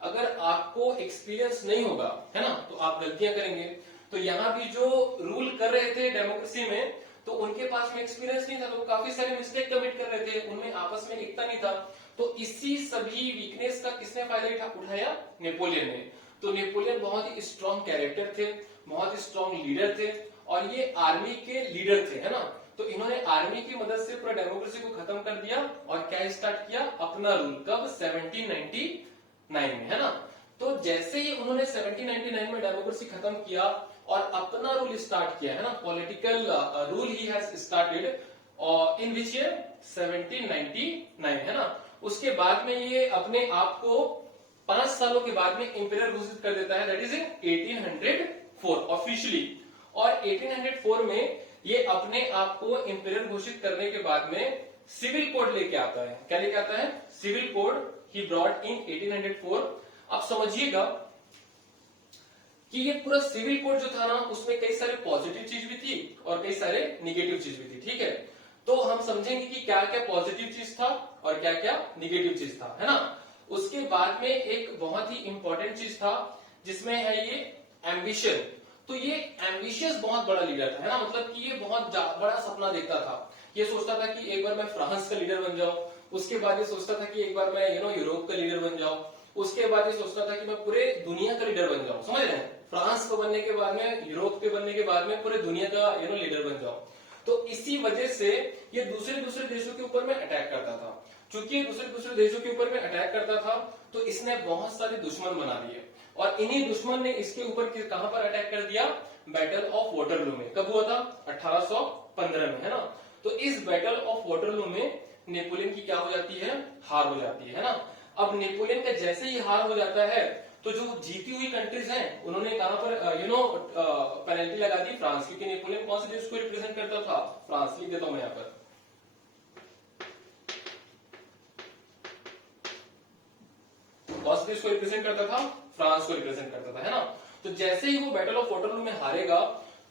अगर आपको एक्सपीरियंस नहीं होगा, है ना, तो आप गलतियां करेंगे। तो यहाँ भी जो रूल कर रहे थे डेमोक्रेसी में, तो उनके पास में एक्सपीरियंस नहीं था, तो वो काफी सारे मिस्टेक कमिट कर रहे थे, उनमें आपस में एकता नहीं था। तो इसी सभी वीकनेस का किसने फायदा उठाया? नेपोलियन ने। तो नेपोलियन बहुत ही स्ट्रॉन्ग कैरेक्टर थे, बहुत ही स्ट्रॉन्ग लीडर थे और ये आर्मी के लीडर थे, है ना? तो इन्होंने आर्मी की मदद से पूरा डेमोक्रेसी को खत्म कर दिया और क्या स्टार्ट किया? अपना रूल। कब? 1799 में, है ना? तो जैसे ही उन्होंने 1799 में डेमोक्रेसी खत्म किया और अपना रूल स्टार्ट किया, है ना, political rule he has started in which year? 1799, है ना? उसके बाद में ये अपने आप को 5 सालों के बाद में इंपीरियर घोषित कर देता है, दैट इज इन 1804 ऑफिशियली। और 1804 में ये अपने आप को इंपीरियर घोषित करने के बाद में सिविल कोड लेके आता है। क्या लेके आता है? सिविल कोड ही ब्रॉट इन 1804। अब समझिएगा कि ये पूरा सिविल कोड जो था ना उसमें कई सारे पॉजिटिव चीज भी थी और कई सारे निगेटिव चीज भी थी, ठीक है? तो हम समझेंगे कि क्या क्या पॉजिटिव चीज था और क्या क्या निगेटिव चीज था, है ना? उसके बाद में एक बहुत ही इंपॉर्टेंट चीज था जिसमें है ये एम्बिशन। तो ये एम्बिशियस बहुत बड़ा लीडर था, है ना? मतलब कि ये बहुत बड़ा सपना देखता था। ये सोचता था कि एक बार मैं फ्रांस का लीडर बन जाऊं, उसके बाद ये सोचता था कि एक बार मैं यूरोप का लीडर बन जाऊं, उसके बाद ये सोचता था कि मैं पूरे दुनिया का लीडर बन जाऊं। समझ रहे हैं? फ्रांस को बनने के बाद में, यूरोप के बनने के बाद में पूरे दुनिया का लीडर बन जाऊं। तो इसी वजह से ये दूसरे दूसरे देशों के ऊपर में अटैक करता था। चूंकि दूसरे दूसरे देशों के ऊपर में अटैक करता था तो इसने बहुत सारे दुश्मन बना दिए और इन्हीं दुश्मन ने इसके ऊपर कहां पर अटैक कर दिया? बैटल ऑफ वाटरलू में। कब हुआ था? 1815 में, है ना? तो इस बैटल ऑफ वाटरलू में नेपोलियन की क्या हो जाती है? हार हो जाती है ना? अब नेपोलियन का जैसे ही हार हो जाता है तो जो जीती हुई कंट्रीज हैं उन्होंने कहां पर पेनल्टी लगा दी? फ्रांस। क्योंकि नेपोलियन कौन से देश को रिप्रेजेंट करता था? फ्रांस। लिख देता हूं मैं यहां पर। कौन से देश को रिप्रेजेंट करता था? फ्रांस को रिप्रेजेंट करता था, है ना? तो जैसे ही वो बैटल ऑफ वाटरलू में हारेगा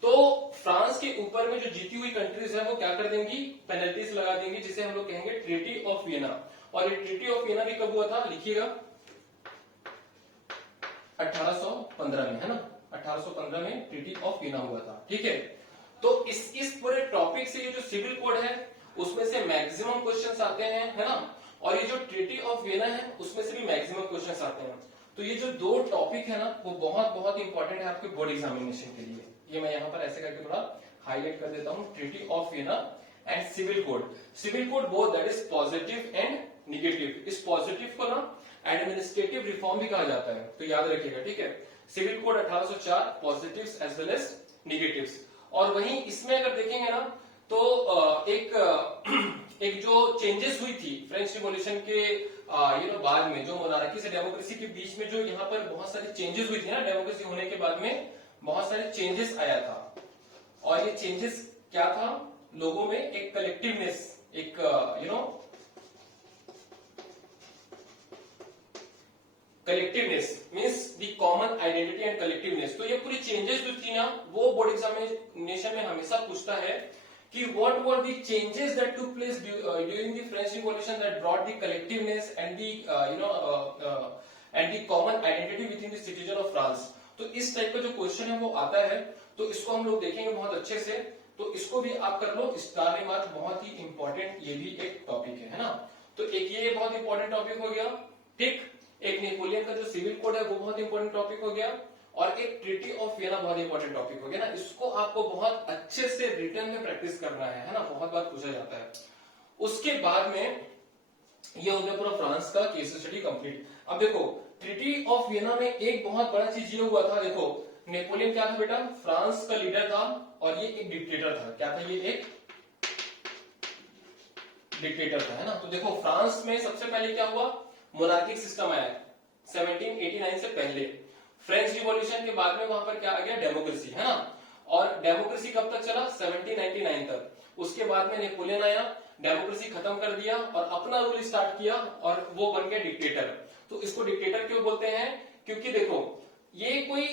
तो फ्रांस के ऊपर में जो जीती हुई कंट्रीज है वो क्या कर देंगी? पेनल्टीज लगा देंगी, जिसे हम लोग कहेंगे ट्रीटी ऑफ वियना। और ये ट्रीटी ऑफ वियना भी कब हुआ था? लिखिएगा 1815 में, है ना? 1815 में ट्रीटी ऑफ वियना हुआ था, ठीक है? तो इस पूरे टॉपिक से ये जो सिविल कोड है उसमें से मैक्सिमम क्वेश्चंस आते हैं, है ना? और ये जो ट्रीटी ऑफ वियना है उसमें से भी मैक्सिमम क्वेश्चंस आते हैं। तो ये जो दो टॉपिक है ना वो बहुत बहुत इंपॉर्टेंट है आपके बोर्ड एग्जामिनेशन के लिए। ये मैं यहाँ पर ऐसे करके थोड़ा हाईलाइट कर देता हूँ, treaty of Vienna and civil code. Civil code both that is positive and negative. इस पॉजिटिव को ना एडमिनिस्ट्रेटिव रिफॉर्म भी कहा जाता है, तो याद रखिएगा, ठीक है? Civil code 1804, positives as well as negatives. और वहीं इसमें अगर देखेंगे ना तो एक जो चेंजेस हुई थी फ्रेंच रिवॉल्यूशन के बाद में, जो मोनार्की से डेमोक्रेसी के बीच में जो यहाँ पर बहुत सारी चेंजेस हुई थी ना, डेमोक्रेसी होने के बाद में बहुत सारे चेंजेस आया था। और ये चेंजेस क्या था? लोगों में एक कलेक्टिवनेस, एक collectiveness means the common identity and collectiveness. तो ये पूरी चेंजेस जो थी ना वो बोर्ड एग्जामिनेशन में हमेशा पूछता है कि what were the changes that took place during the French Revolution that brought the collectiveness and the and the common identity within the citizen of France। तो इस टाइप का जो क्वेश्चन है वो आता है, तो इसको हम लोग देखेंगे बहुत अच्छे से। तो इसको भी आप कर लो। स्टालिन मार्क बहुत ही इंपॉर्टेंट, ये भी एक टॉपिक है ना। तो एक ये बहुत इंपॉर्टेंट टॉपिक हो गया, ठीक। एक नेपोलियन का जो सिविल कोड है वो बहुत इंपॉर्टेंट टॉपिक हो गया, और एक ट्रीटी ऑफ वियना बहुत इंपॉर्टेंट टॉपिक हो गया ना। इसको आपको बहुत अच्छे से रिटर्न में प्रैक्टिस करना है ना, बहुत बार पूछा जाता है। उसके बाद में ये हो गया पूरा फ्रांस का केस स्टडी कंप्लीट। अब देखो ट्रीटी ऑफ वियना में एक बहुत बड़ा चीज ये हुआ था, देखो नेपोलियन क्या था बेटा, फ्रांस का लीडर था और ये एक डिक्टेटर था। क्या था ये, एक डिक्टेटर था, है ना। तो देखो फ्रांस में सबसे पहले क्या हुआ, मोनार्किक सिस्टम आया 1789 से पहले। फ्रेंच रिवॉल्यूशन के बाद में वहां पर क्या आ गया, डेमोक्रेसी, है ना। और डेमोक्रेसी कब तक चला, 1799 तक। उसके बाद में नेपोलियन आया, डेमोक्रेसी खत्म कर दिया और अपना रूल स्टार्ट किया और वो बन गया डिक्टेटर। तो इसको डिक्टेटर क्यों बोलते हैं, क्योंकि देखो ये कोई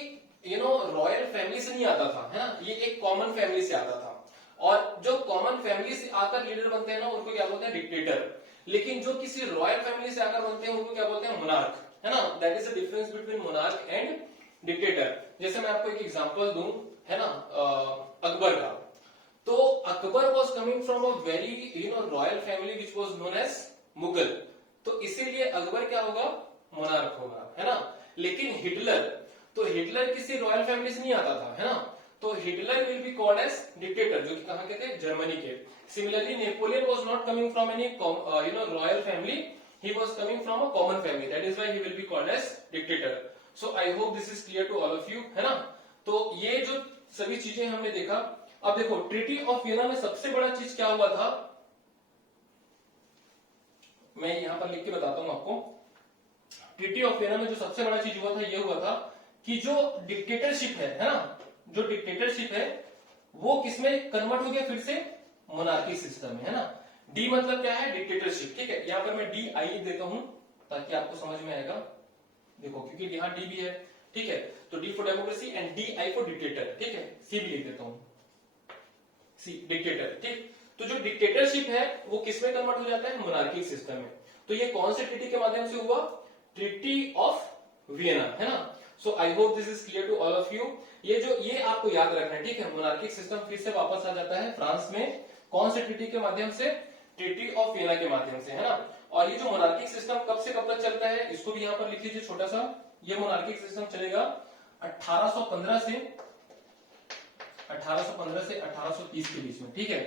रॉयल फैमिली से नहीं आता था, है ना, ये एक कॉमन फैमिली से आता था। और जो कॉमन फैमिली से आकर लीडर बनते हैं ना, उनको क्या बोलते हैं, डिक्टेटर। लेकिन जो किसी रॉयल फैमिली से आकर बनते हैं उनको क्या बोलते हैं, मोनार्क, है ना। That is the difference between monarch and dictator. जैसे मैं आपको एक एग्जांपल दूं, है ना, अकबर का। तो Akbar was coming from a very royal family which was known as Mughal, तो इसीलिए अकबर क्या होगा, मोनार्क होगा, है ना। लेकिन हिटलर, तो हिटलर किसी रॉयल फैमिली से नहीं आता था, है ना। तो Hitler will be called as dictator, जो कि कहां के थे, जर्मनी के। Similarly Napoleon was not coming from any royal family, he was coming from a common family, that is why he will be called as dictator. So I hope this is clear to all of you, है ना। तो ये जो सभी चीजें हमने देखा। अब देखो ट्रीटी ऑफ वियना में सबसे बड़ा चीज क्या हुआ था, मैं यहां पर लिख के बताता हूं आपको। ट्रीटी ऑफ वियना में जो सबसे बड़ा चीज हुआ था, ये हुआ था कि जो डिक्टेटरशिप है ना, जो डिक्टेटरशिप है वो किसमें कन्वर्ट हो गया, फिर से मोनार्की सिस्टम में, है ना। डी मतलब क्या है, डिक्टेटरशिप, ठीक है। यहां पर मैं डी आई देता हूं ताकि आपको समझ में आएगा, देखो क्योंकि यहां डी भी है, ठीक है। तो D for democracy and D I for dictator, ठीक है। सी भी लिख देता हूं, सी डिक्टेटर, ठीक। तो जो डिक्टेटरशिप है वो किसमें कन्वर्ट हो जाता है, मोनार्किक सिस्टम में। तो ये कौन से ट्रीटी के माध्यम से हुआ, ट्रीटी ऑफ वियना, है ना। So I hope this is clear to all of you. ये आपको याद रखना है, ठीक है। मोनार्किक सिस्टम फिर से वापस आ जाता है फ्रांस में, कौन से ट्रीटी के माध्यम से, ट्रीटी ऑफ वियना के माध्यम से, है ना। और ये जो मोनार्किक सिस्टम कब से कब तक चलता है, इसको भी यहां पर लिख लीजिए छोटा सा। ये मोनार्किक सिस्टम चलेगा 1815 से 1830 के बीच में, ठीक है।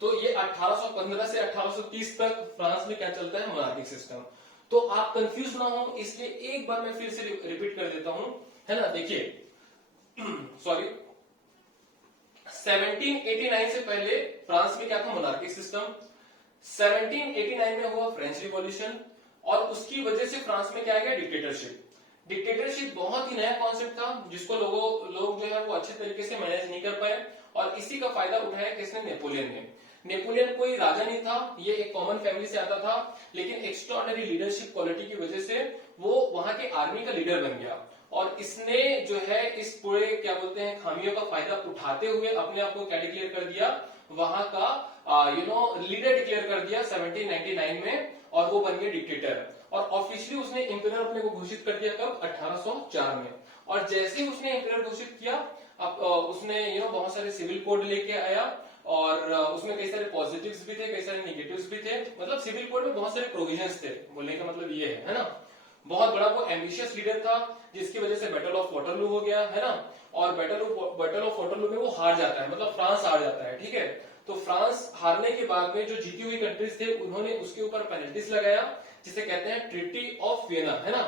तो ये 1815 से 1830 तक फ्रांस में क्या चलता है, मोनार्किक सिस्टम। तो आप कंफ्यूज ना हो इसलिए एक बार मैं फिर से रिपीट कर देता हूं, है ना। देखिए सॉरी 1789 से पहले फ्रांस में क्या था, मोनार्किक सिस्टम। 1789 में हुआ फ्रेंच रिवॉल्यूशन और उसकी वजह से फ्रांस में क्या आ गया, डिक्टेटरशिप। डिक्टेटरशिप बहुत ही नया कॉन्सेप्ट था जिसको लोग जो है वो अच्छे तरीके से मैनेज नहीं कर पाए, और इसी का फायदा उठाया किसने, नेपोलियन ने। नेपोलियन कोई राजा नहीं था, ये एक कॉमन फैमिली से आता था, लेकिन एक्स्ट्राऑर्डिनरी लीडरशिप क्वालिटी की वजह से वो वहां के आर्मी का लीडर बन गया। और इसने जो है इस पूरे क्या बोलते हैं खामियों का फायदा उठाते हुए अपने आप को क्या डिक्लेयर कर दिया, वहां का लीडर डिक्लेयर कर दिया 1799 में, और वो बन गया डिक्टेटर। और ऑफिशियली उसने इंपीरियर अपने को घोषित कर दिया कब, 1804 में। और जैसे ही उसने इंपीरियर घोषित किया, अब उसने बहुत सारे सिविल कोड लेके आया, और उसमें कई सारे पॉजिटिव्स भी थे, कई सारे निगेटिव्स भी थे। मतलब सिविल कोड में बहुत सारे प्रोविजंस थे, बोलने का मतलब ये है ना। बहुत बड़ा वो एम्बिशियस लीडर था, जिसकी वजह से बैटल ऑफ वाटरलू हो गया, है ना। और बैटल ऑफ वाटरलू में वो हार जाता है, मतलब फ्रांस हार जाता है, ठीक है। तो फ्रांस हारने के बाद में जो जीती हुई कंट्रीज थे उन्होंने उसके ऊपर पेनल्टीज लगाया, जिसे कहते हैं ट्रीटी ऑफ वियना, है ना।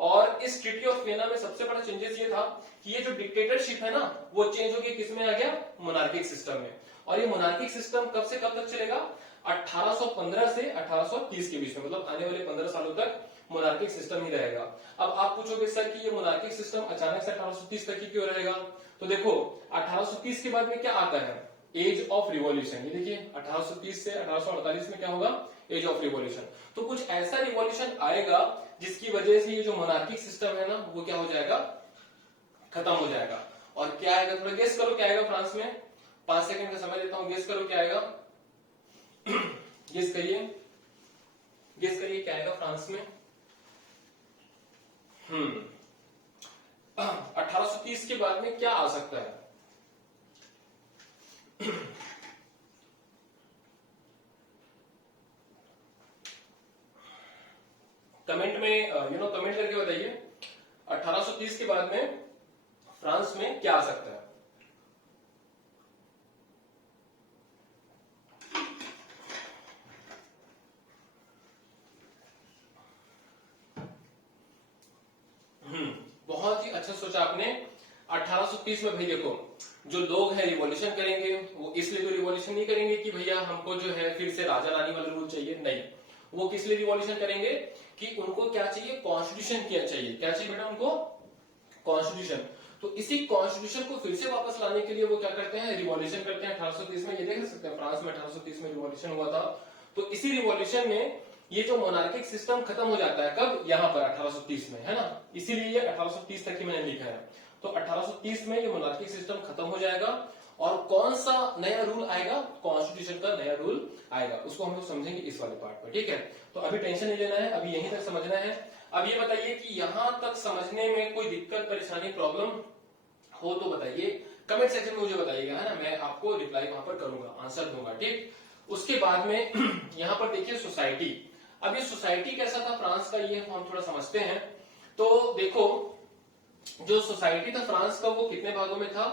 और इस ट्रीटी ऑफ वियना में सबसे बड़ा चेंजेस ये था कि ये जो डिक्टेटरशिप है ना, वो चेंज होकर किसमें आ गया, मोनार्किक सिस्टम में। और ये मोनार्किक सिस्टम कब से कब तक चलेगा, 1815 से 1830 के बीच में, मतलब आने वाले 15 सालों तक मोनार्किक सिस्टम ही रहेगा। अब आप पूछोगे सर कि ये मोनार्किक सिस्टम अचानक से 1830 तक ही क्यों रहेगा, तो देखो 1830 के बाद में क्या आता है, एज ऑफ रिवॉल्यूशन। ये देखिए 1830 से 1848 में क्या होगा, एज ऑफ रिवॉल्यूशन। तो कुछ ऐसा रिवॉल्यूशन आएगा जिसकी वजह से ये जो मोनार्किक सिस्टम है ना, वो क्या हो जाएगा, खत्म हो जाएगा। और क्या आएगा, थोड़ा गेस करो क्या आएगा फ्रांस में, 5 सेकंड का समय देता हूं, गेस करो क्या आएगा गेस करिए, गेस करिए क्या आएगा फ्रांस में। 1830 के बाद में क्या आ सकता है कमेंट करके बताइए 1830 के बाद में फ्रांस में क्या आ सकता है। बहुत ही अच्छा सोचा आपने। 1830 में भाई देखो, जो लोग हैं रिवॉल्यूशन करेंगे, वो इसलिए तो रिवॉल्यूशन नहीं करेंगे कि भैया हमको जो है फिर से राजा रानी वाला रूल चाहिए, नहीं। वो किस लिए रिवॉल्यूशन करेंगे कि उनको क्या चाहिए, कॉन्स्टिट्यूशन क्या चाहिए, क्या चाहिए बेटा उनको, कॉन्स्टिट्यूशन। तो इसी कॉन्स्टिट्यूशन को फिर से वापस लाने के लिए वो क्या करते हैं, रिवॉल्यूशन करते हैं 1830 में। ये देख सकते हैं फ्रांस में 1830 में रिवॉल्यूशन हुआ था। तो इसी रिवॉल्यूशन में ये जो मोनार्किक सिस्टम खत्म हो जाता है, कब, यहाँ पर 1830 में, है ना। इसीलिए ये 1830 तक ही मैंने लिखा है। तो 1830 में ये मोनार्किक सिस्टम खत्म हो जाएगा और कौन सा नया रूल आएगा, कॉन्स्टिट्यूशन का नया रूल आएगा। उसको हम लोग समझेंगे इस वाले पार्ट में, ठीक है। तो अभी टेंशन नहीं लेना है, अभी यहीं तक समझना है। अब ये बताइए कि यहां तक समझने में कोई दिक्कत, परेशानी, प्रॉब्लम हो तो बताइए, कमेंट सेक्शन में मुझे बताइएगा, है ना। मैं आपको रिप्लाई वहां पर करूंगा, आंसर दूंगा, ठीक। उसके बाद में यहां पर देखिए सोसाइटी। अब ये सोसाइटी कैसा था फ्रांस का, ये हम थोड़ा समझते हैं। तो देखो, जो सोसाइटी था फ्रांस का, वो कितने भागों में था,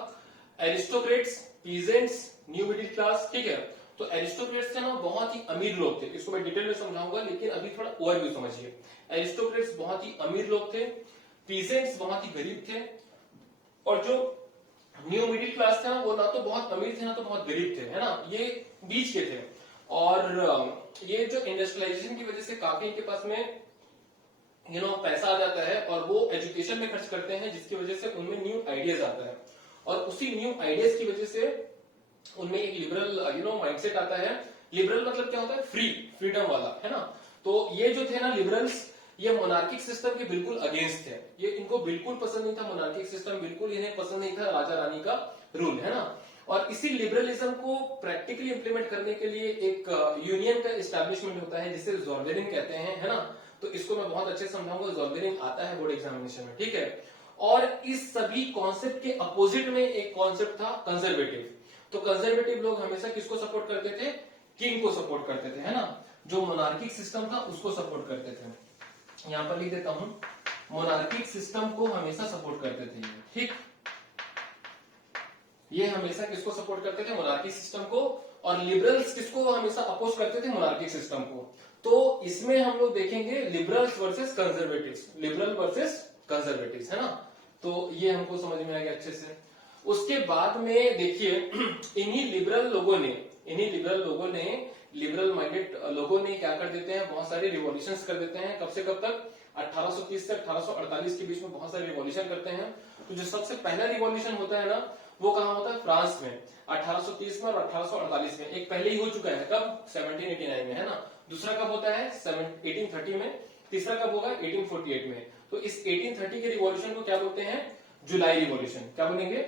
aristocrats, peasants, new middle class, ठीक है। तो एरिस्टोक्रेट्स थे ना, बहुत ही अमीर लोग थे। इसको मैं डिटेल में समझाऊंगा, लेकिन अभी थोड़ा ओवरव्यू समझिए। एरिस्टोक्रेट्स बहुत ही अमीर लोग थे, पीजेंट्स बहुत ही गरीब थे, और जो न्यू मिडिल क्लास था वो ना तो बहुत अमीर थे ना तो बहुत गरीब थे, है ना, ये बीच के थे। और ये जो इंडस्ट्रियलाइजेशन की वजह से काफी इनके पास में पैसा आ जाता है और वो एजुकेशन में खर्च करते हैं, जिसकी वजह से उनमें न्यू आइडियाज आता है। और उसी न्यू आइडियाज की वजह से उनमें एक लिबरल माइंडसेट आता है। लिबरल मतलब क्या होता है, फ्रीडम वाला, है ना। तो ये जो थे ना लिबरल्स, ये मोनार्किक सिस्टम के बिल्कुल अगेंस्ट थे। ये इनको बिल्कुल पसंद नहीं था मोनार्किक सिस्टम, बिल्कुल इन्हें पसंद नहीं था राजा रानी का रूल, है ना। और इसी लिबरलिज्म को प्रैक्टिकली इंप्लीमेंट करने के लिए एक यूनियन का एस्टैब्लिशमेंट होता है, जिसे ज़ोल्वेरिंग कहते हैं, है ना। तो इसको मैं बहुत अच्छे से समझाऊंगा, ज़ोल्वेरिंग आता है बोर्ड एग्जामिनेशन में, ठीक है। और इस सभी कॉन्सेप्ट के अपोजिट में एक कॉन्सेप्ट था कंजर्वेटिव। तो कंजर्वेटिव लोग हमेशा किसको सपोर्ट करते थे, किंग को सपोर्ट करते थे, है ना। जो मोनार्किक सिस्टम था उसको सपोर्ट करते थे। यहां पर लिख देता हूं, मोनार्किक सिस्टम को हमेशा सपोर्ट करते थे, ठीक। ये हमेशा किसको सपोर्ट करते थे, मोनार्किक सिस्टम को। और लिबरल्स किसको हमेशा अपोज करते थे, मोनार्किक सिस्टम को। तो इसमें हम लोग देखेंगे liberals versus conservatives, liberal versus conservatives, है ना। तो ये हमको समझ में आ गया अच्छे से। उसके बाद में देखिए, इन्हीं लिबरल लोगों ने लिबरल माइंडेड लोगों ने क्या कर देते हैं, बहुत सारे रिवॉल्यूशंस कर देते हैं। कब से कब तक, 1830 से 1848 के बीच में बहुत सारे रिवॉल्यूशन करते हैं। तो जो सबसे पहला रिवॉल्यूशन होता है ना, वो कहां होता है, फ्रांस में, 1830 में और 1848 में। एक पहले ही हो चुका है, कब, 1789 में, है ना। दूसरा कब होता है, 1830 में। तीसरा कब होगा, 1848 में। तो इस 1830 के रिवॉल्यूशन को क्या बोलते हैं, जुलाई रिवॉल्यूशन। क्या बोलेंगे,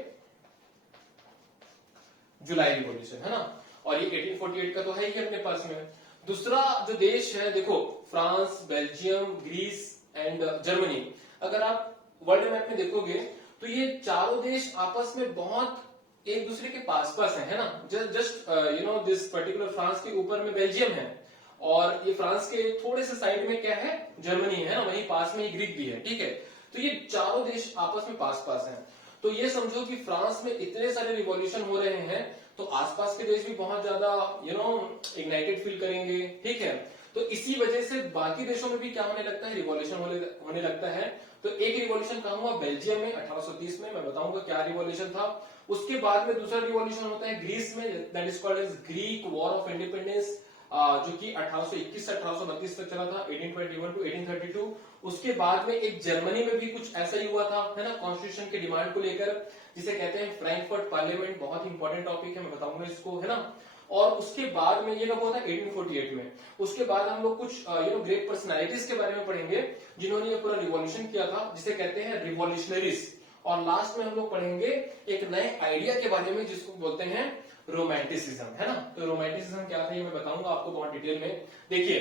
जुलाई रिवॉल्यूशन, है ना। और ये 1848 का तो है ही अपने पास में। दूसरा जो देश है, देखो, France, Belgium, Greece and Germany. अगर आप वर्ल्ड मैप में देखोगे तो ये चारों देश आपस में बहुत एक दूसरे के पास पास है ना। जस्ट दिस पर्टिकुलर फ्रांस के ऊपर में बेल्जियम है, और ये फ्रांस के थोड़े से साइड में क्या है, जर्मनी है ना, वहीं पास में ही ग्रीक भी है, ठीक है। तो ये चारों देश आपस में पास पास हैं। तो ये समझो कि फ्रांस में इतने सारे रिवॉल्यूशन हो रहे हैं, तो आसपास के देश भी बहुत ज्यादा इग्नाइटेड फील करेंगे, ठीक है। तो इसी वजह से बाकी देशों में भी क्या होने लगता है, रिवॉल्यूशन होने लगता है। तो एक रिवॉल्यूशन कहां हुआ, बेल्जियम में 1830 में, मैं बताऊंगा क्या रिवॉल्यूशन था। उसके बाद में दूसरा रिवॉल्यूशन होता है ग्रीस में, that is called as Greek war of independence, जो कि 1821 से 1832 तक चला था, 1821 टू 1832। उसके बाद में एक जर्मनी में भी कुछ ऐसा ही हुआ था, है ना, कॉन्स्टिट्यूशन के डिमांड को लेकर, जिसे कहते हैं फ्रैंकफर्ट पार्लियामेंट। बहुत इंपॉर्टेंट टॉपिक है, मैं बताऊंगा इसको, है ना। और उसके बाद में ये कब हुआ था, 1848 में। उसके बाद हम लोग कुछ ग्रेट पर्सनालिटीज के बारे में पढ़ेंगे, जिन्होंने ये पूरा रिवॉल्यूशन किया था, जिसे कहते हैं रिवॉल्यूशनरीज। और लास्ट में हम लोग पढ़ेंगे एक नए आइडिया के बारे में, जिसको बोलते हैं रोमांटिसिज्म, है ना। तो रोमांटिसिज्म क्या था ये मैं बताऊंगा आपको बहुत डिटेल में। देखिए,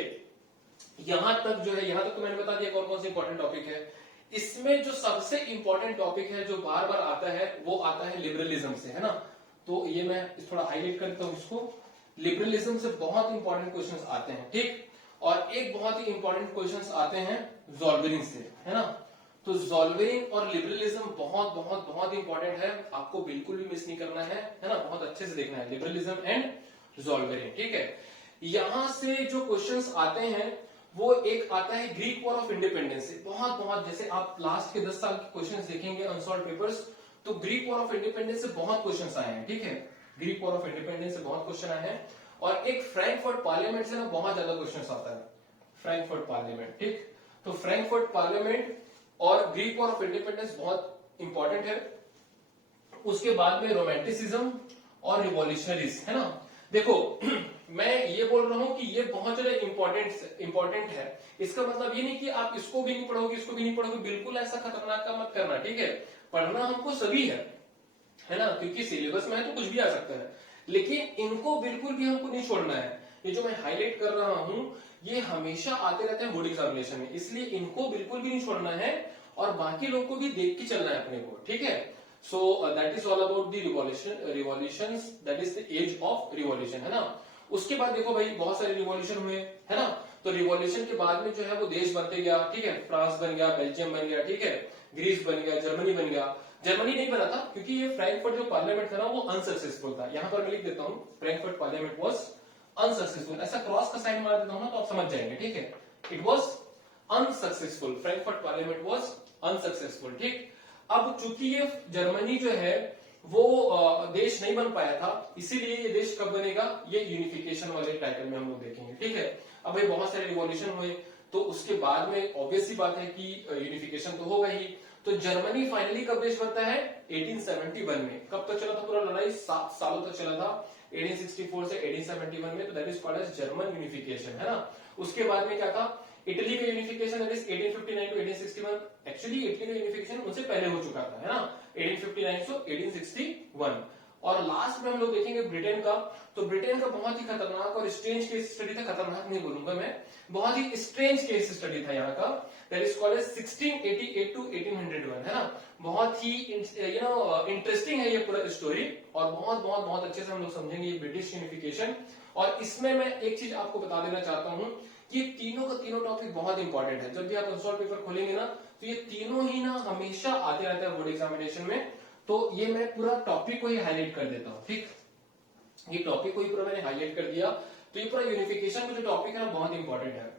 यहां तक जो है, यहां तक तो मैंने बता दिया कौन कौन से इंपॉर्टेंट टॉपिक है। इसमें जो सबसे इंपॉर्टेंट टॉपिक है, जो बार बार आता है, वो आता है लिबरलिज्म से, है ना। तो ये मैं थोड़ा हाईलाइट करता हूं इसको। लिबरलिज्म से बहुत इंपॉर्टेंट क्वेश्चंस आते हैं, ठीक। और एक बहुत ही इंपॉर्टेंट क्वेश्चंस आते हैं ज़ोल्वेरिन से, है ना। तो ज़ोल्वेरिन और लिबरलिज्म बहुत बहुत बहुत इंपॉर्टेंट है, आपको बिल्कुल भी मिस नहीं करना है ना, बहुत अच्छे से देखना है लिबरलिज्म एंड ज़ोल्वेरिन, ठीक है। यहां से जो क्वेश्चंस आते हैं वो एक आता है ग्रीक वॉर ऑफ इंडिपेंडेंस से, बहुत बहुत, जैसे आप लास्ट के 10 साल के क्वेश्चंस देखेंगे अनसॉल्व पेपर्स, तो ग्रीक वॉर ऑफ इंडिपेंडेंस से बहुत क्वेश्चंस आए हैं, ठीक है। ग्रीक वॉर ऑफ इंडिपेंडेंस से बहुत क्वेश्चन आए हैं, और एक फ्रैंकफर्ट पार्लियामेंट से ना बहुत ज्यादा क्वेश्चंस आता है, फ्रैंकफर्ट पार्लियामेंट, ठीक। तो फ्रैंकफर्ट पार्लियामेंट और ग्रीक वॉर ऑफ इंडिपेंडेंस बहुत इंपॉर्टेंट है। उसके बाद में रोमांटिसिज्म और रिवॉल्यूशनरीज, है ना। देखो मैं ये बोल रहा हूं कि ये बहुत ज्यादा इंपॉर्टेंट है, इसका मतलब ये नहीं कि आप इसको भी नहीं पढ़ोगे इसको भी नहीं पढ़ोगे, बिल्कुल ऐसा खतरनाक का मत करना, ठीक है। पढ़ना हमको सभी है ना, क्योंकि सिलेबस में है तो कुछ भी आ सकता है, लेकिन इनको बिल्कुल भी हमको नहीं छोड़ना है। ये जो मैं हाईलाइट कर रहा हूं ये हमेशा आते रहते हैं बोर्ड एग्जामिनेशन में, इसलिए इनको बिल्कुल भी नहीं छोड़ना है, और बाकी लोग को भी देख के चलना है अपने को, ठीक है। So that is all about the revolutions, that is the age of revolution, है ना। उसके बाद देखो भाई बहुत सारे रिवॉल्यूशन हुए, है ना। तो रिवॉल्यूशन के बाद में जो है वो देश बनते गया, ठीक है। फ्रांस बन गया, बेल्जियम बन गया, ठीक है, ग्रीस बन गया, जर्मनी बन गया। जर्मनी नहीं बना था क्योंकि ये फ्रैंकफर्ट जो पार्लियामेंट था ना वो अनसक्सेसफुल था, यहां पर मैं लिख देता हूं फ्रैंकफर्ट पार्लियामेंट वाज अनसक्सेसफुल, ऐसा क्रॉस का साइन मार देता हूं ना तो आप समझ जाएंगे, ठीक है। It was unsuccessful, Frankfurt parliament was unsuccessful, ठीक। अब चूंकि ये जर्मनी जो है वो देश नहीं बन पाया था, इसीलिए ये देश कब बनेगा, ये यूनिफिकेशन वाले टाइटल में हम लोग देखेंगे, ठीक है। अब भाई बहुत सारे रिवॉल्यूशन हुए, तो उसके बाद में ऑब्वियस सी बात है कि यूनिफिकेशन तो होगा ही। तो जर्मनी फाइनली कब देश बनता है, 1871 में। कब तक चला था पूरा लड़ाई, 7 सालों तक चला था, 1864 से 1871 में, तो that is called as German unification, है ना। उसके बाद में क्या था, इटली का unification, that is 1859 to 1861। Actually Italy का यूनिफिकेशन उनसे पहले हो चुका था, है ना, 1859 से 1861। और लास्ट में हम लोग देखेंगे ब्रिटेन का। तो ब्रिटेन का बहुत ही खतरनाक और स्ट्रेंज केस स्टडी था, खतरनाक नहीं बोलूंगा मैं, बहुत ही स्ट्रेंज केस स्टडी था यहाँ का, that is called as 1688 to 1801, है ना। बहुत ही इंटरेस्टिंग है ये पूरा स्टोरी, और बहुत बहुत बहुत अच्छे से हम लोग समझेंगे ये ब्रिटिश यूनिफिकेशन। और इसमें मैं एक चीज आपको बता देना चाहता हूं कि तीनों का तीनों टॉपिक बहुत इंपॉर्टेंट है, जब भी आप अनसॉल्व पेपर खोलेंगे ना तो ये तीनों ही ना हमेशा आते रहते हैं बोर्ड एग्जामिनेशन में। तो ये मैं पूरा टॉपिक को ही हाईलाइट कर देता हूं, ठीक। ये टॉपिक को ही पूरा मैंने हाईलाइट कर दिया। तो ये पूरा यूनिफिकेशन का जो टॉपिक है ना बहुत इंपॉर्टेंट है।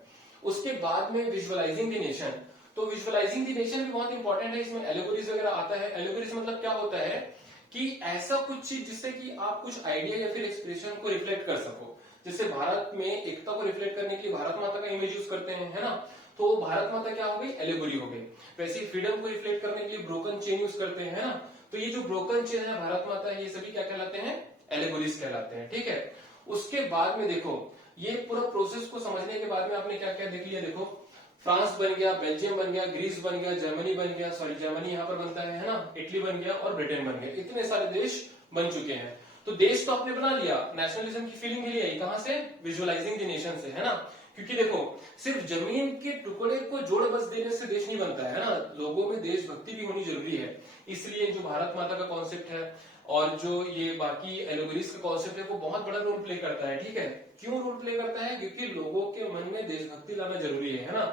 उसके बाद में विजुअलाइजिंग द नेशन, तो विजुअलाइजिंग द नेशन भी बहुत इंपॉर्टेंट है, इसमें एलिगोरीज वगैरह आता है। एलिगोरीज मतलब क्या होता है कि ऐसा कुछ चीज जिससे कि आप कुछ आइडिया या फिर एक्सप्रेशन को रिफ्लेक्ट कर सको। जैसे भारत में एकता को रिफ्लेक्ट करने के लिए भारत माता का इमेज यूज करते हैं, है ना, तो भारत माता क्या हो गई, एलिगोरी हो गई। वैसे फ्रीडम को रिफ्लेक्ट करने के लिए ब्रोकन चेन यूज करते हैं, है ना, तो ये जो ब्रोकन चेन है, भारत माता है, ये सभी क्या कहलाते हैं, एलिगोरीज कहलाते हैं, ठीक है। उसके बाद में देखो ये पूरा प्रोसेस को समझने के बाद में आपने क्या क्या देख लिया, देखो फ्रांस बन गया, बेल्जियम बन गया, ग्रीस बन गया, जर्मनी बन गया, सॉरी जर्मनी यहाँ पर बनता है ना, इटली बन गया और ब्रिटेन बन गया, इतने सारे देश बन चुके हैं। तो देश तो आपने बना लिया, नेशनलिज्म की फीलिंग मिली आई कहां से, विजुअलाइजिंग द नेशन से, है ना। क्योंकि देखो सिर्फ जमीन के टुकड़े को जोड़ बस देने से देश नहीं बनता है ना, लोगों में देशभक्ति भी होनी जरूरी है। इसलिए जो भारत माता का कॉन्सेप्ट है और जो ये बाकी एलोगरीज का कॉन्सेप्ट है वो बहुत बड़ा रोल प्ले करता है, ठीक है। क्यों रोल प्ले करता है, क्योंकि लोगों के मन में देशभक्ति लाना जरूरी है ना।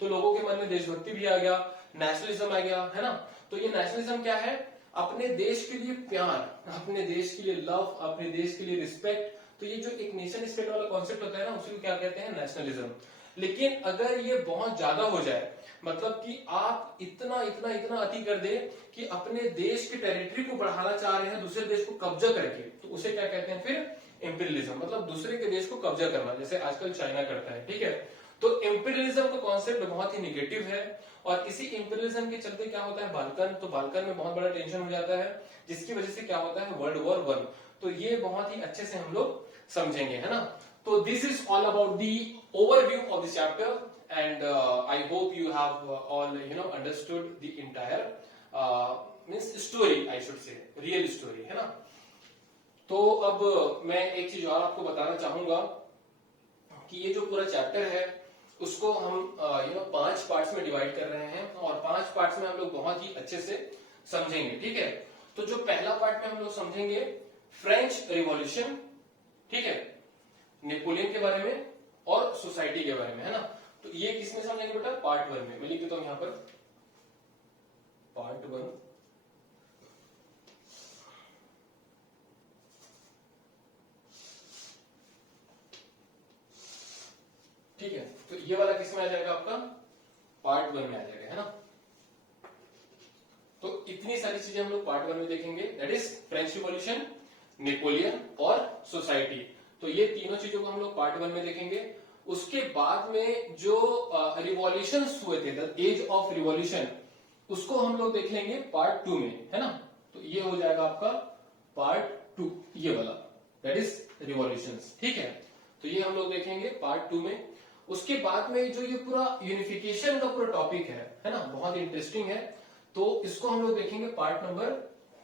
तो लोगों के मन में देशभक्ति भी आ गया, नेशनलिज्म आ गया, है ना। तो ये नेशनलिज्म क्या है, अपने देश के लिए प्यार, अपने देश के लिए लव, अपने देश के लिए रिस्पेक्ट। तो ये जो एक नेशन स्टेट वाला कॉन्सेप्ट होता है ना उसी को क्या कहते हैं, नेशनलिज्म। लेकिन अगर ये बहुत ज्यादा हो जाए, मतलब कि आप इतना इतना इतना अति कर दे कि अपने देश की टेरिटरी को बढ़ाना चाह रहे हैं दूसरे देश को कब्जा करके, तो उसे क्या कहते हैं फिर, इंपीरियलिज्म। मतलब दूसरे के देश को कब्जा करना, जैसे आजकल चाइना करता है, ठीक है। तो इंपीरियलिज्म का कॉन्सेप्ट बहुत ही निगेटिव है, और इसी इंपीरियलिज्म के चलते क्या होता है, बाल्कन, तो बाल्कन में बहुत बड़ा टेंशन हो जाता है, जिसकी वजह से क्या होता है, वर्ल्ड वॉर 1। तो ये बहुत ही अच्छे से हम लोग समझेंगे, है ना। तो this is all about the overview of this chapter, and I hope you have all understood the entire means story, I should say real story, है ना। तो अब मैं एक चीज और आपको बताना चाहूंगा कि ये जो पूरा चैप्टर है उसको हम 5 पार्ट्स में डिवाइड कर रहे हैं, और 5 पार्ट्स में हम लोग बहुत ही अच्छे से समझेंगे, ठीक है। तो जो पहला पार्ट में हम लोग समझेंगे फ्रेंच रिवॉल्यूशन, ठीक है, नेपोलियन के बारे में, और सोसाइटी के बारे में, है ना। तो ये किसमें समझेंगे बेटा, पार्ट 1 में। मैं लिख देता हूं यहां पर पार्ट 1। ठीक है, तो ये वाला किसमें आ जाएगा आपका, पार्ट 1 में आ जाएगा, है ना। तो इतनी सारी चीजें हम लोग पार्ट 1 में देखेंगे, that is French revolution, Napoleon और सोसाइटी। तो ये तीनों चीजों को हम लोग पार्ट 1 में देखेंगे। उसके बाद में जो रिवॉल्यूशंस हुए थे, द एज ऑफ रिवॉल्यूशन, उसको हम लोग देख लेंगे पार्ट 2 में, है ना। तो ये हो जाएगा आपका पार्ट 2, ये वाला, दैट इज रिवॉल्यूशंस। ठीक है, तो ये हम लोग देखेंगे पार्ट 2 में। उसके बाद में जो ये पूरा यूनिफिकेशन का पूरा टॉपिक है ना, बहुत इंटरेस्टिंग है। तो इसको हम लोग देखेंगे पार्ट नंबर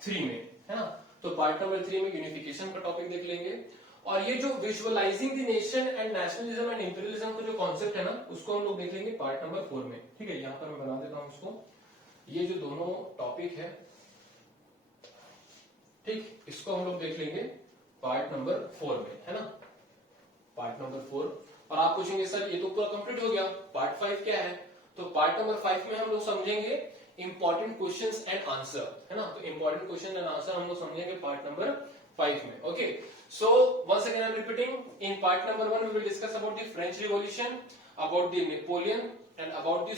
3 में, है ना। तो पार्ट नंबर 3 में यूनिफिकेशन का टॉपिक देख लेंगे। और ये जो visualising the nation and nationalism and imperialism का जो कॉन्सेप्ट है ना, उसको हम लोग देख लेंगे पार्ट नंबर 4 में। ठीक है, यहां पर मैं बना देता हूं इसको। ये जो दोनों टॉपिक है, ठीक, इसको हम लोग देख लेंगे पार्ट नंबर 4 में, है ना, पार्ट नंबर 4। और आप पूछेंगे सर ये तो पूरा कंप्लीट हो गया, पार्ट 5 क्या है। तो पार्ट नंबर 5 में हम लोग समझेंगे इंपॉर्टेंट क्वेश्चंस एंड आंसर, है ना। तो इंपॉर्टेंट क्वेश्चन एंड आंसर हम लोग समझेंगे पार्ट नंबर 5 में। Okay, so once again I am repeating, in part number 1 we will discuss about the French revolution, about the Napoleon and about the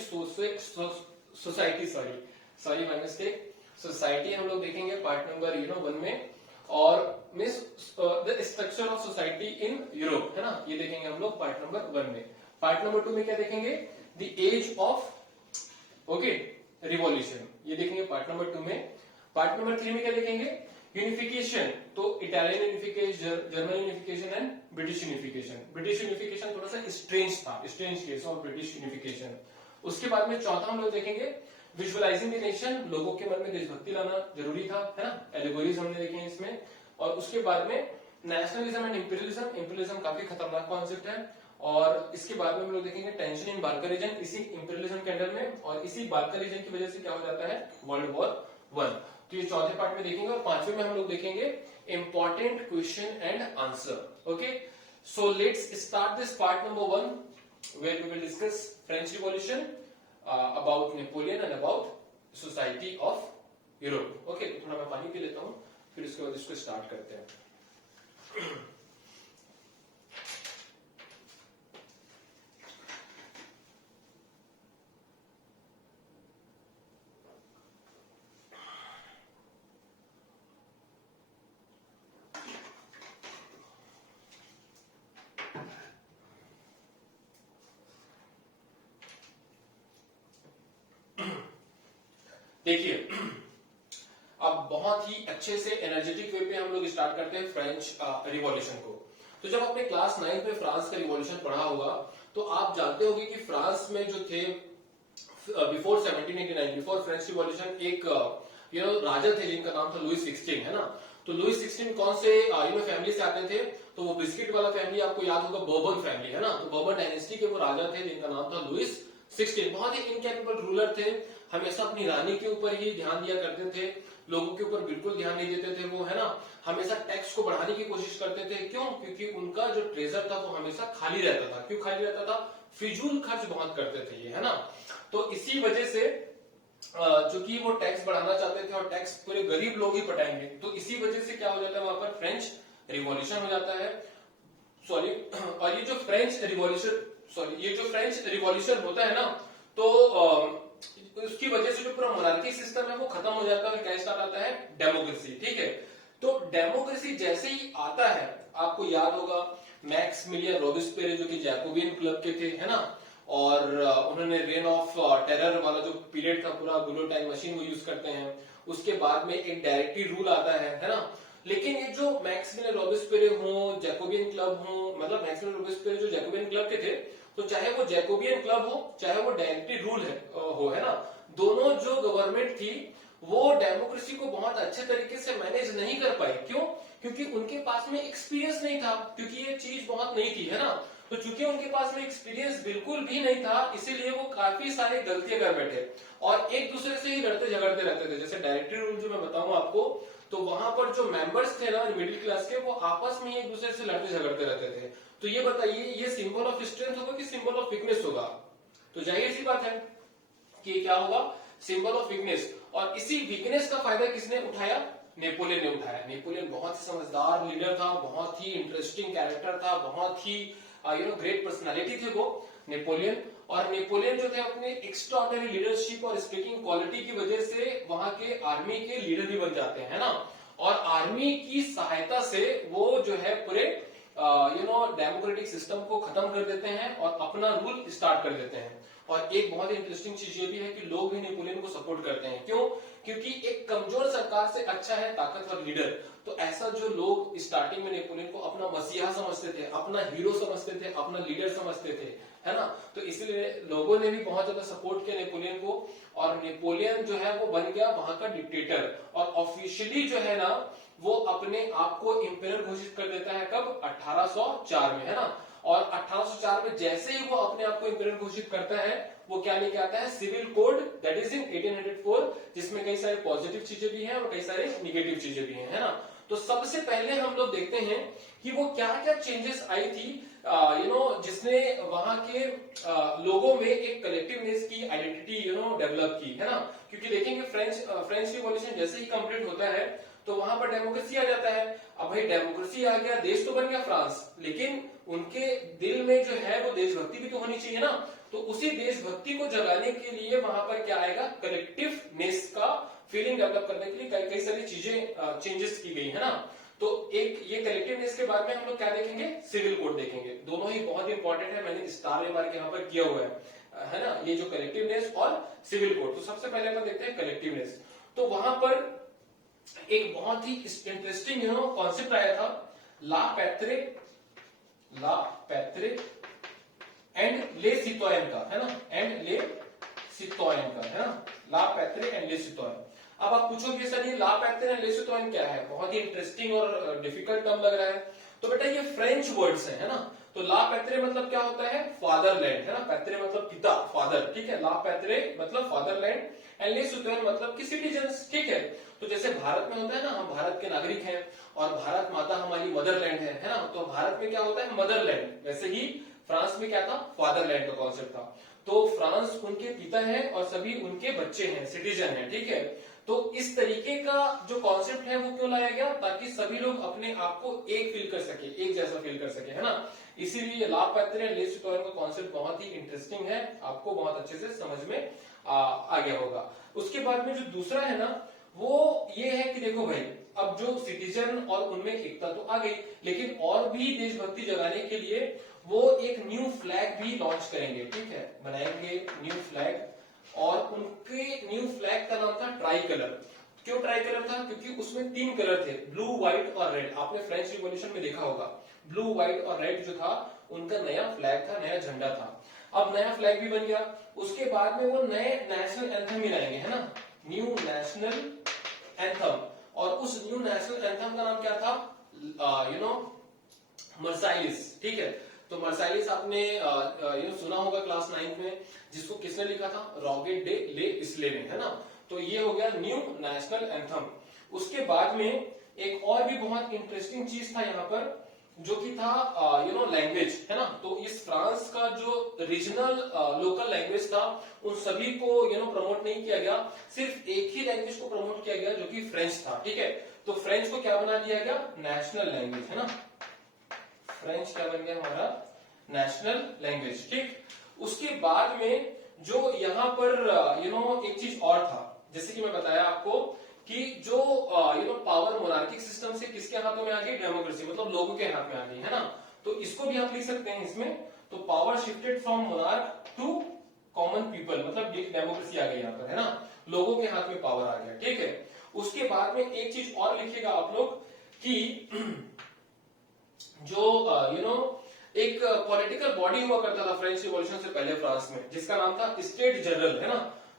society, sorry my mistake, society हम लोग देखेंगे part number 1 में। और means the structure of society in Europe, है ना, ये देखेंगे हम लोग पार्ट नंबर 1 में। पार्ट नंबर 2 में क्या देखेंगे, the age of, okay, revolution, ये देखेंगे पार्ट नंबर 2 में। पार्ट नंबर 3 में क्या देखेंगे, यूनिफिकेशन, तो Italian unification, German unification and British unification. British unification थोड़ा सा स्ट्रेंज था, strange case of British unification. उसके बाद में चौथा हम लोग देखेंगे विजुअलाइजिंग द नेशन, लोगों के मन में देशभक्ति लाना जरूरी था, है ना, एलिगोरीज हमने देखे हैं इसमें। और उसके बाद में नेशनलिज्म एंड इंपीरियलिज्म, इंपीरियलिज्म काफी खतरनाक कॉन्सेप्ट है। और इसके बाद में हम लोग देखेंगे टेंशन इन बाल्कन रीजन, इसी इंपीरियलिज्म के अंडर में, और इसी बाल्कन रीजन की वजह से क्या हो जाता है, वर्ल्ड वॉर 1। तो ये चौथे पार्ट में देखेंगे। और पांचवें में हम लोग देखेंगे important question and answer. Okay, so let's start this part number 1 where we will discuss French Revolution, about Napoleon and about society of Europe. Okay, तो थोड़ा मैं पानी पी लेता हूँ, फिर उसके बाद इसको स्टार्ट करते हैं। देखिए, अब बहुत ही अच्छे से एनर्जेटिक वे पे हम लोग स्टार्ट करते हैं फ्रेंच रिवॉल्यूशन को। तो जब आपने क्लास 9 में फ्रांस का रिवॉल्यूशन पढ़ा होगा, तो आप जानते होंगे कि फ्रांस में जो थे बिफोर 1789, बिफोर फ्रेंच रिवॉल्यूशन, एक राजा थे जिनका नाम था लुई 16, है ना। तो लुई 16 कौन से फैमिली से आते थे, तो वो बिस्किट वाला फैमिली, आपको याद होगा बर्बन फैमिली, है ना। तो बर्बन डायनेस्टी के वो राजा थे जिनका नाम था लुई 16। बहुत ही इनकैपेबल रूलर थे, हमेशा अपनी रानी के ऊपर ही ध्यान दिया करते थे, लोगों के ऊपर बिल्कुल ध्यान नहीं देते थे वो, है ना। हमेशा टैक्स को बढ़ाने की कोशिश करते थे, क्यों, क्योंकि उनका जो ट्रेजर था वो हमेशा खाली रहता था। क्यों खाली रहता था, फिजूल खर्च बहुत करते थे ये, है ना। तो इसी वजह से चूंकि वो टैक्स बढ़ाना चाहते थे और टैक्स पूरे गरीब लोग ही पटाएंगे, तो इसी वजह से क्या हो जाता है, वहां पर फ्रेंच रिवॉल्यूशन हो जाता है। सॉरी, और ये जो फ्रेंच रिवॉल्यूशन होता है ना, तो उसकी वजह से जो पूरा मोनार्की सिस्टम है वो खत्म हो जाता है। क्या स्टार्ट आता है, डेमोक्रेसी। ठीक है, तो डेमोक्रेसी जैसे ही आता है, आपको याद होगा मैक्सिमिलियन रॉबेस्पियर जो कि जैकोबियन क्लब के थे, है ना। और उन्होंने रेन ऑफ टेरर वाला जो पीरियड था, पूरा गुलो टाइम मशीन वो यूज करते हैं। उसके बाद में एक डायरेक्टरी रूल आता है ना। लेकिन ये जो मैक्सिमिलियन रॉबेस्पियर हो, जैकोबियन क्लब हो, मतलब मैक्सिमिलियन रॉबेस्पियर जो जैकोबियन क्लब के थे, तो चाहे वो जैकोबियन क्लब हो, चाहे वो डायरेक्टरी रूल है ना, दोनों जो गवर्नमेंट थी वो डेमोक्रेसी को बहुत अच्छे तरीके से मैनेज नहीं कर पाई। क्यों, क्योंकि उनके पास में एक्सपीरियंस नहीं था, क्योंकि ये चीज बहुत नई थी, है ना। तो चूंकि उनके पास में एक्सपीरियंस बिल्कुल भी नहीं था, इसीलिए वो काफी सारी गलतियां कर बैठे और एक दूसरे से ही लड़ते झगड़ते रहते थे। जैसे डायरेक्टरी रूल जो मैं बताऊं आपको, तो वहां पर जो मेंबर्स थे ना मिडिल क्लास के, वो आपस में एक दूसरे से लड़ते झगड़ते रहते थे। तो ये बताइए, ये सिंबल ऑफ स्ट्रेंथ होगा कि सिंबल ऑफ वीकनेस होगा? तो जाहिर सी बात है कि क्या होगा, सिंबल ऑफ वीकनेस। और इसी वीकनेस का फायदा किसने उठाया? नेपोलियन ने उठाया। नेपोलियन बहुत ही समझदार लीडर था, बहुत ही इंटरेस्टिंग कैरेक्टर था, बहुत ही ग्रेट पर्सनालिटी थे वो नेपोलियन। और नेपोलियन जो थे अपने एक्स्ट्राऑर्डिनरी लीडरशिप और स्पीकिंग क्वालिटी की वजह से वहां के आर्मी के लीडर भी बन जाते हैं ना। और आर्मी की सहायता से वो जो है पूरे डेमोक्रेटिक सिस्टम को खत्म कर देते हैं और अपना रूल स्टार्ट कर देते हैं। और एक बहुत ही इंटरेस्टिंग चीज ये भी है कि लोग भी नेपोलियन को सपोर्ट करते हैं। क्यों? क्योंकि एक कमजोर सरकार से अच्छा है ताकतवर लीडर। तो ऐसा जो लोग स्टार्टिंग में नेपोलियन को अपना मसीहा समझते थे, अपना हीरो समझते थे, अपना लीडर समझते थे, है ना, तो इसलिए लोगों ने भी बहुत ज्यादा सपोर्ट किया नेपोलियन को। और नेपोलियन जो है वो बन गया वहां का डिक्टेटर। और ऑफिशियली जो है ना वो अपने आप को इंपेरर घोषित कर देता है कब? 1804 में, है ना। और 1804 में जैसे ही वो अपने आप को इंपेरर घोषित करता है, वो क्या लेके आता है? Civil code, that is in 1804, जिसमें कई सारे पॉजिटिव चीजें भी हैं और कई सारे निगेटिव चीजें भी हैं, है ना। तो सबसे पहले हम लोग देखते हैं कि वो क्या क्या चेंजेस आई थी, जिसने वहां के लोगों में एक कलेक्टिवनेस की आइडेंटिटी डेवलप की, है ना। क्योंकि देखेंगे फ्रेंच रिवॉल्यूशन जैसे ही कंप्लीट होता है तो वहां पर डेमोक्रेसी आ जाता है। अब भाई डेमोक्रेसी आ गया, देश तो बन गया फ्रांस, लेकिन उनके दिल में जो है वो देशभक्ति भी तो होनी चाहिए ना। तो उसी देशभक्ति को जगाने के लिए वहां पर क्या आएगा? कलेक्टिवनेस का फीलिंग डेवलप करने के लिए कई सारी चीजें चेंजेस की गई, है ना। तो एक ये कलेक्टिवनेस के बाद में हम लोग क्या देखेंगे? सिविल कोड देखेंगे। दोनों ही बहुत इंपॉर्टेंट है, मैंने स्टार मार्क यहाँ पर किया हुआ है ना, ये जो कलेक्टिवनेस और सिविल कोड। तो सबसे पहले अपन देखते हैं कलेक्टिवनेस। तो वहां पर एक बहुत ही इंटरेस्टिंग कॉन्सेप्ट आया था, ला पैत्रे एंड ले सितोयन का, है ना, एंड ले सितोयन का, है ना, ला पैत्रे एंड ले सितोयन। अब आप पूछोगे सर ये ला पैत्रे एंड ले सितोयन क्या है? बहुत ही इंटरेस्टिंग और डिफिकल्ट टर्म लग रहा है। तो बेटा ये फ्रेंच वर्ड्स है ना। तो ला पैत्रे मतलब क्या होता है? फादरलैंड, है ना। पैत्रे मतलब पिता, फादर, ठीक है। ला पैत्रे मतलब फादरलैंड एंड ले सितोयन मतलब कि सिटीजन्स, ठीक है। तो जैसे भारत में होता है ना, हम भारत के नागरिक हैं और भारत माता हमारी मदरलैंड है ना। तो भारत में क्या होता है? मदरलैंड। वैसे ही फ्रांस में क्या था? फादरलैंड का कॉन्सेप्ट था। तो फ्रांस उनके पिता है और सभी उनके बच्चे हैं, सिटीजन है, ठीक है। तो इस तरीके का जो कॉन्सेप्ट है वो क्यों लाया गया? ताकि सभी लोग अपने आप को एक फील कर सके, एक जैसा फील कर सके, है ना। इसीलिए ला पैत्रे ले सितोयन का कॉन्सेप्ट बहुत ही इंटरेस्टिंग है, आपको बहुत अच्छे से समझ में आ गया होगा। उसके बाद में जो दूसरा है ना वो ये है कि देखो भाई, अब जो सिटीजन और उनमें एकता तो आ गई, लेकिन और भी देशभक्ति जगाने के लिए वो एक न्यू फ्लैग भी लॉन्च करेंगे, ठीक है, बनाएंगे न्यू फ्लैग। और उनके न्यू फ्लैग का नाम था ट्राई कलर। क्यों ट्राई कलर था? क्योंकि उसमें 3 कलर थे, ब्लू, व्हाइट और रेड। आपने फ्रेंच रिवॉल्यूशन में देखा होगा, ब्लू, व्हाइट और रेड जो था उनका नया फ्लैग था, नया झंडा था। अब नया फ्लैग भी बन गया, उसके बाद में वो नए नेशनल एंथम भी लाएंगे, है ना, न्यू नेशनल एंथम। और उस न्यू नेशनल एंथम का नाम क्या था? मर्साइलिस, ठीक है। तो मर्साइलिस आपने सुना होगा क्लास 9 में, जिसको किसने लिखा था? रॉगेट डे ले इसले ने, है ना। तो ये हो गया न्यू नेशनल एंथम। उसके बाद में एक और भी बहुत इंटरेस्टिंग चीज था यहाँ पर, जो कि था लैंग्वेज, है ना। तो इस फ्रांस का जो रीजनल लोकल लैंग्वेज था उन सभी को प्रमोट नहीं किया गया, सिर्फ एक ही लैंग्वेज को प्रमोट किया गया जो कि फ्रेंच था, ठीक है। तो फ्रेंच को क्या बना दिया गया? नेशनल लैंग्वेज, है ना। फ्रेंच क्या बन गया हमारा? नेशनल लैंग्वेज, ठीक। उसके बाद में जो यहाँ पर एक चीज और था, जैसे कि मैं बताया आपको कि जो पावर मोनार्किक सिस्टम से किसके हाथों में आ गई? डेमोक्रेसी, मतलब लोगों के हाथ में आ गई, है ना। तो इसको भी आप लिख सकते हैं इसमें। तो power shifted from monarch to common people, मतलब डेमोक्रेसी आ गई यहाँ पर, है ना, लोगों के हाथ में पावर आ गया, ठीक है। उसके बाद में एक चीज और लिखिएगा आप लोग कि जो एक पॉलिटिकल बॉडी हुआ करता था फ्रेंच रिवॉल्यूशन से पहले फ्रांस में, जिसका नाम था स्टेट जनरल, है ना।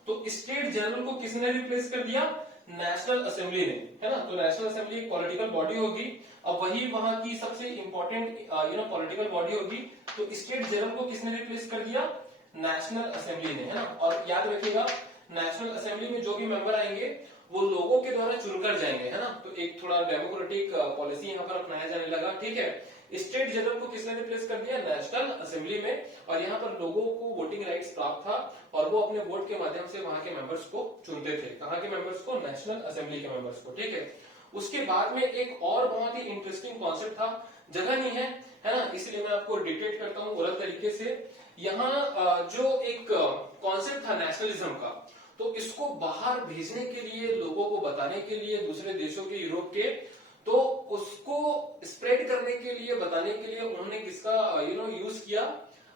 तो स्टेट जनरल को किसने रिप्लेस कर दिया? नेशनल असेंबली ने, है ना। तो नेशनल असेंबली एक पॉलिटिकल बॉडी होगी, अब वही वहां की सबसे इंपॉर्टेंट पॉलिटिकल बॉडी होगी। तो स्टेट जनरल को किसने रिप्लेस कर दिया? नेशनल असेंबली ने, है ना। और याद रखिएगा नेशनल असेंबली में जो भी मेंबर आएंगे वो लोगों के द्वारा चुनकर जाएंगे, है ना। तो एक थोड़ा डेमोक्रेटिक पॉलिसी यहाँ पर अपनाया जाने लगा, ठीक है। स्टेट जनरल को किसने रिप्लेस कर दिया, नेशनल असेंबली में, और यहाँ पर लोगों को वोटिंग राइट्स प्राप्त था और वो अपने वोट के माध्यम से वहां के मेंबर्स को चुनते थे। कहाँ के मेंबर्स को, नेशनल असेंबली के मेंबर्स को, ठीक है। उसके बाद में एक और बहुत ही इंटरेस्टिंग कॉन्सेप्ट था, जगह नहीं है ना, इसलिए मैं आपको डिटेक्ट करता हूँ ओरल तरीके से। यहाँ जो एक कॉन्सेप्ट था नेशनलिज्म का, तो इसको बाहर भेजने के लिए, लोगों को बताने के लिए, दूसरे देशों के, यूरोप के, तो उसको स्प्रेड करने के लिए, बताने के लिए उन्होंने किसका यूज किया,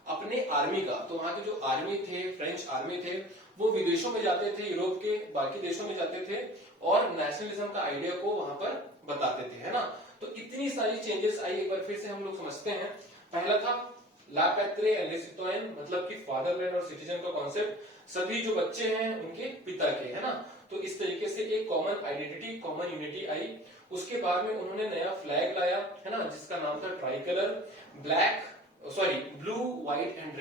अपने आर्मी का। तो वहां के जो आर्मी थे, फ्रेंच आर्मी थे, वो विदेशों में जाते थे, यूरोप के बाकी देशों में जाते थे और नेशनलिज्म का आइडिया को वहां पर बताते थे, है ना। तो इतनी सारी चेंजेस आई, एक बार फिर से हम लोग समझते हैं। पहला था ला पैत्रे एंड ले सिटोयन, मतलब कि फादरलैंड और सिटीजन का कॉन्सेप्ट, सभी जो बच्चे हैं उनके पिता के, है ना। तो इस तरीके से एक कॉमन आइडेंटिटी, कॉमन यूनिटी आई। उसके बाद में उन्होंने नया फ्लैग लाया, है ना, जिसका नाम था try colour, blue white and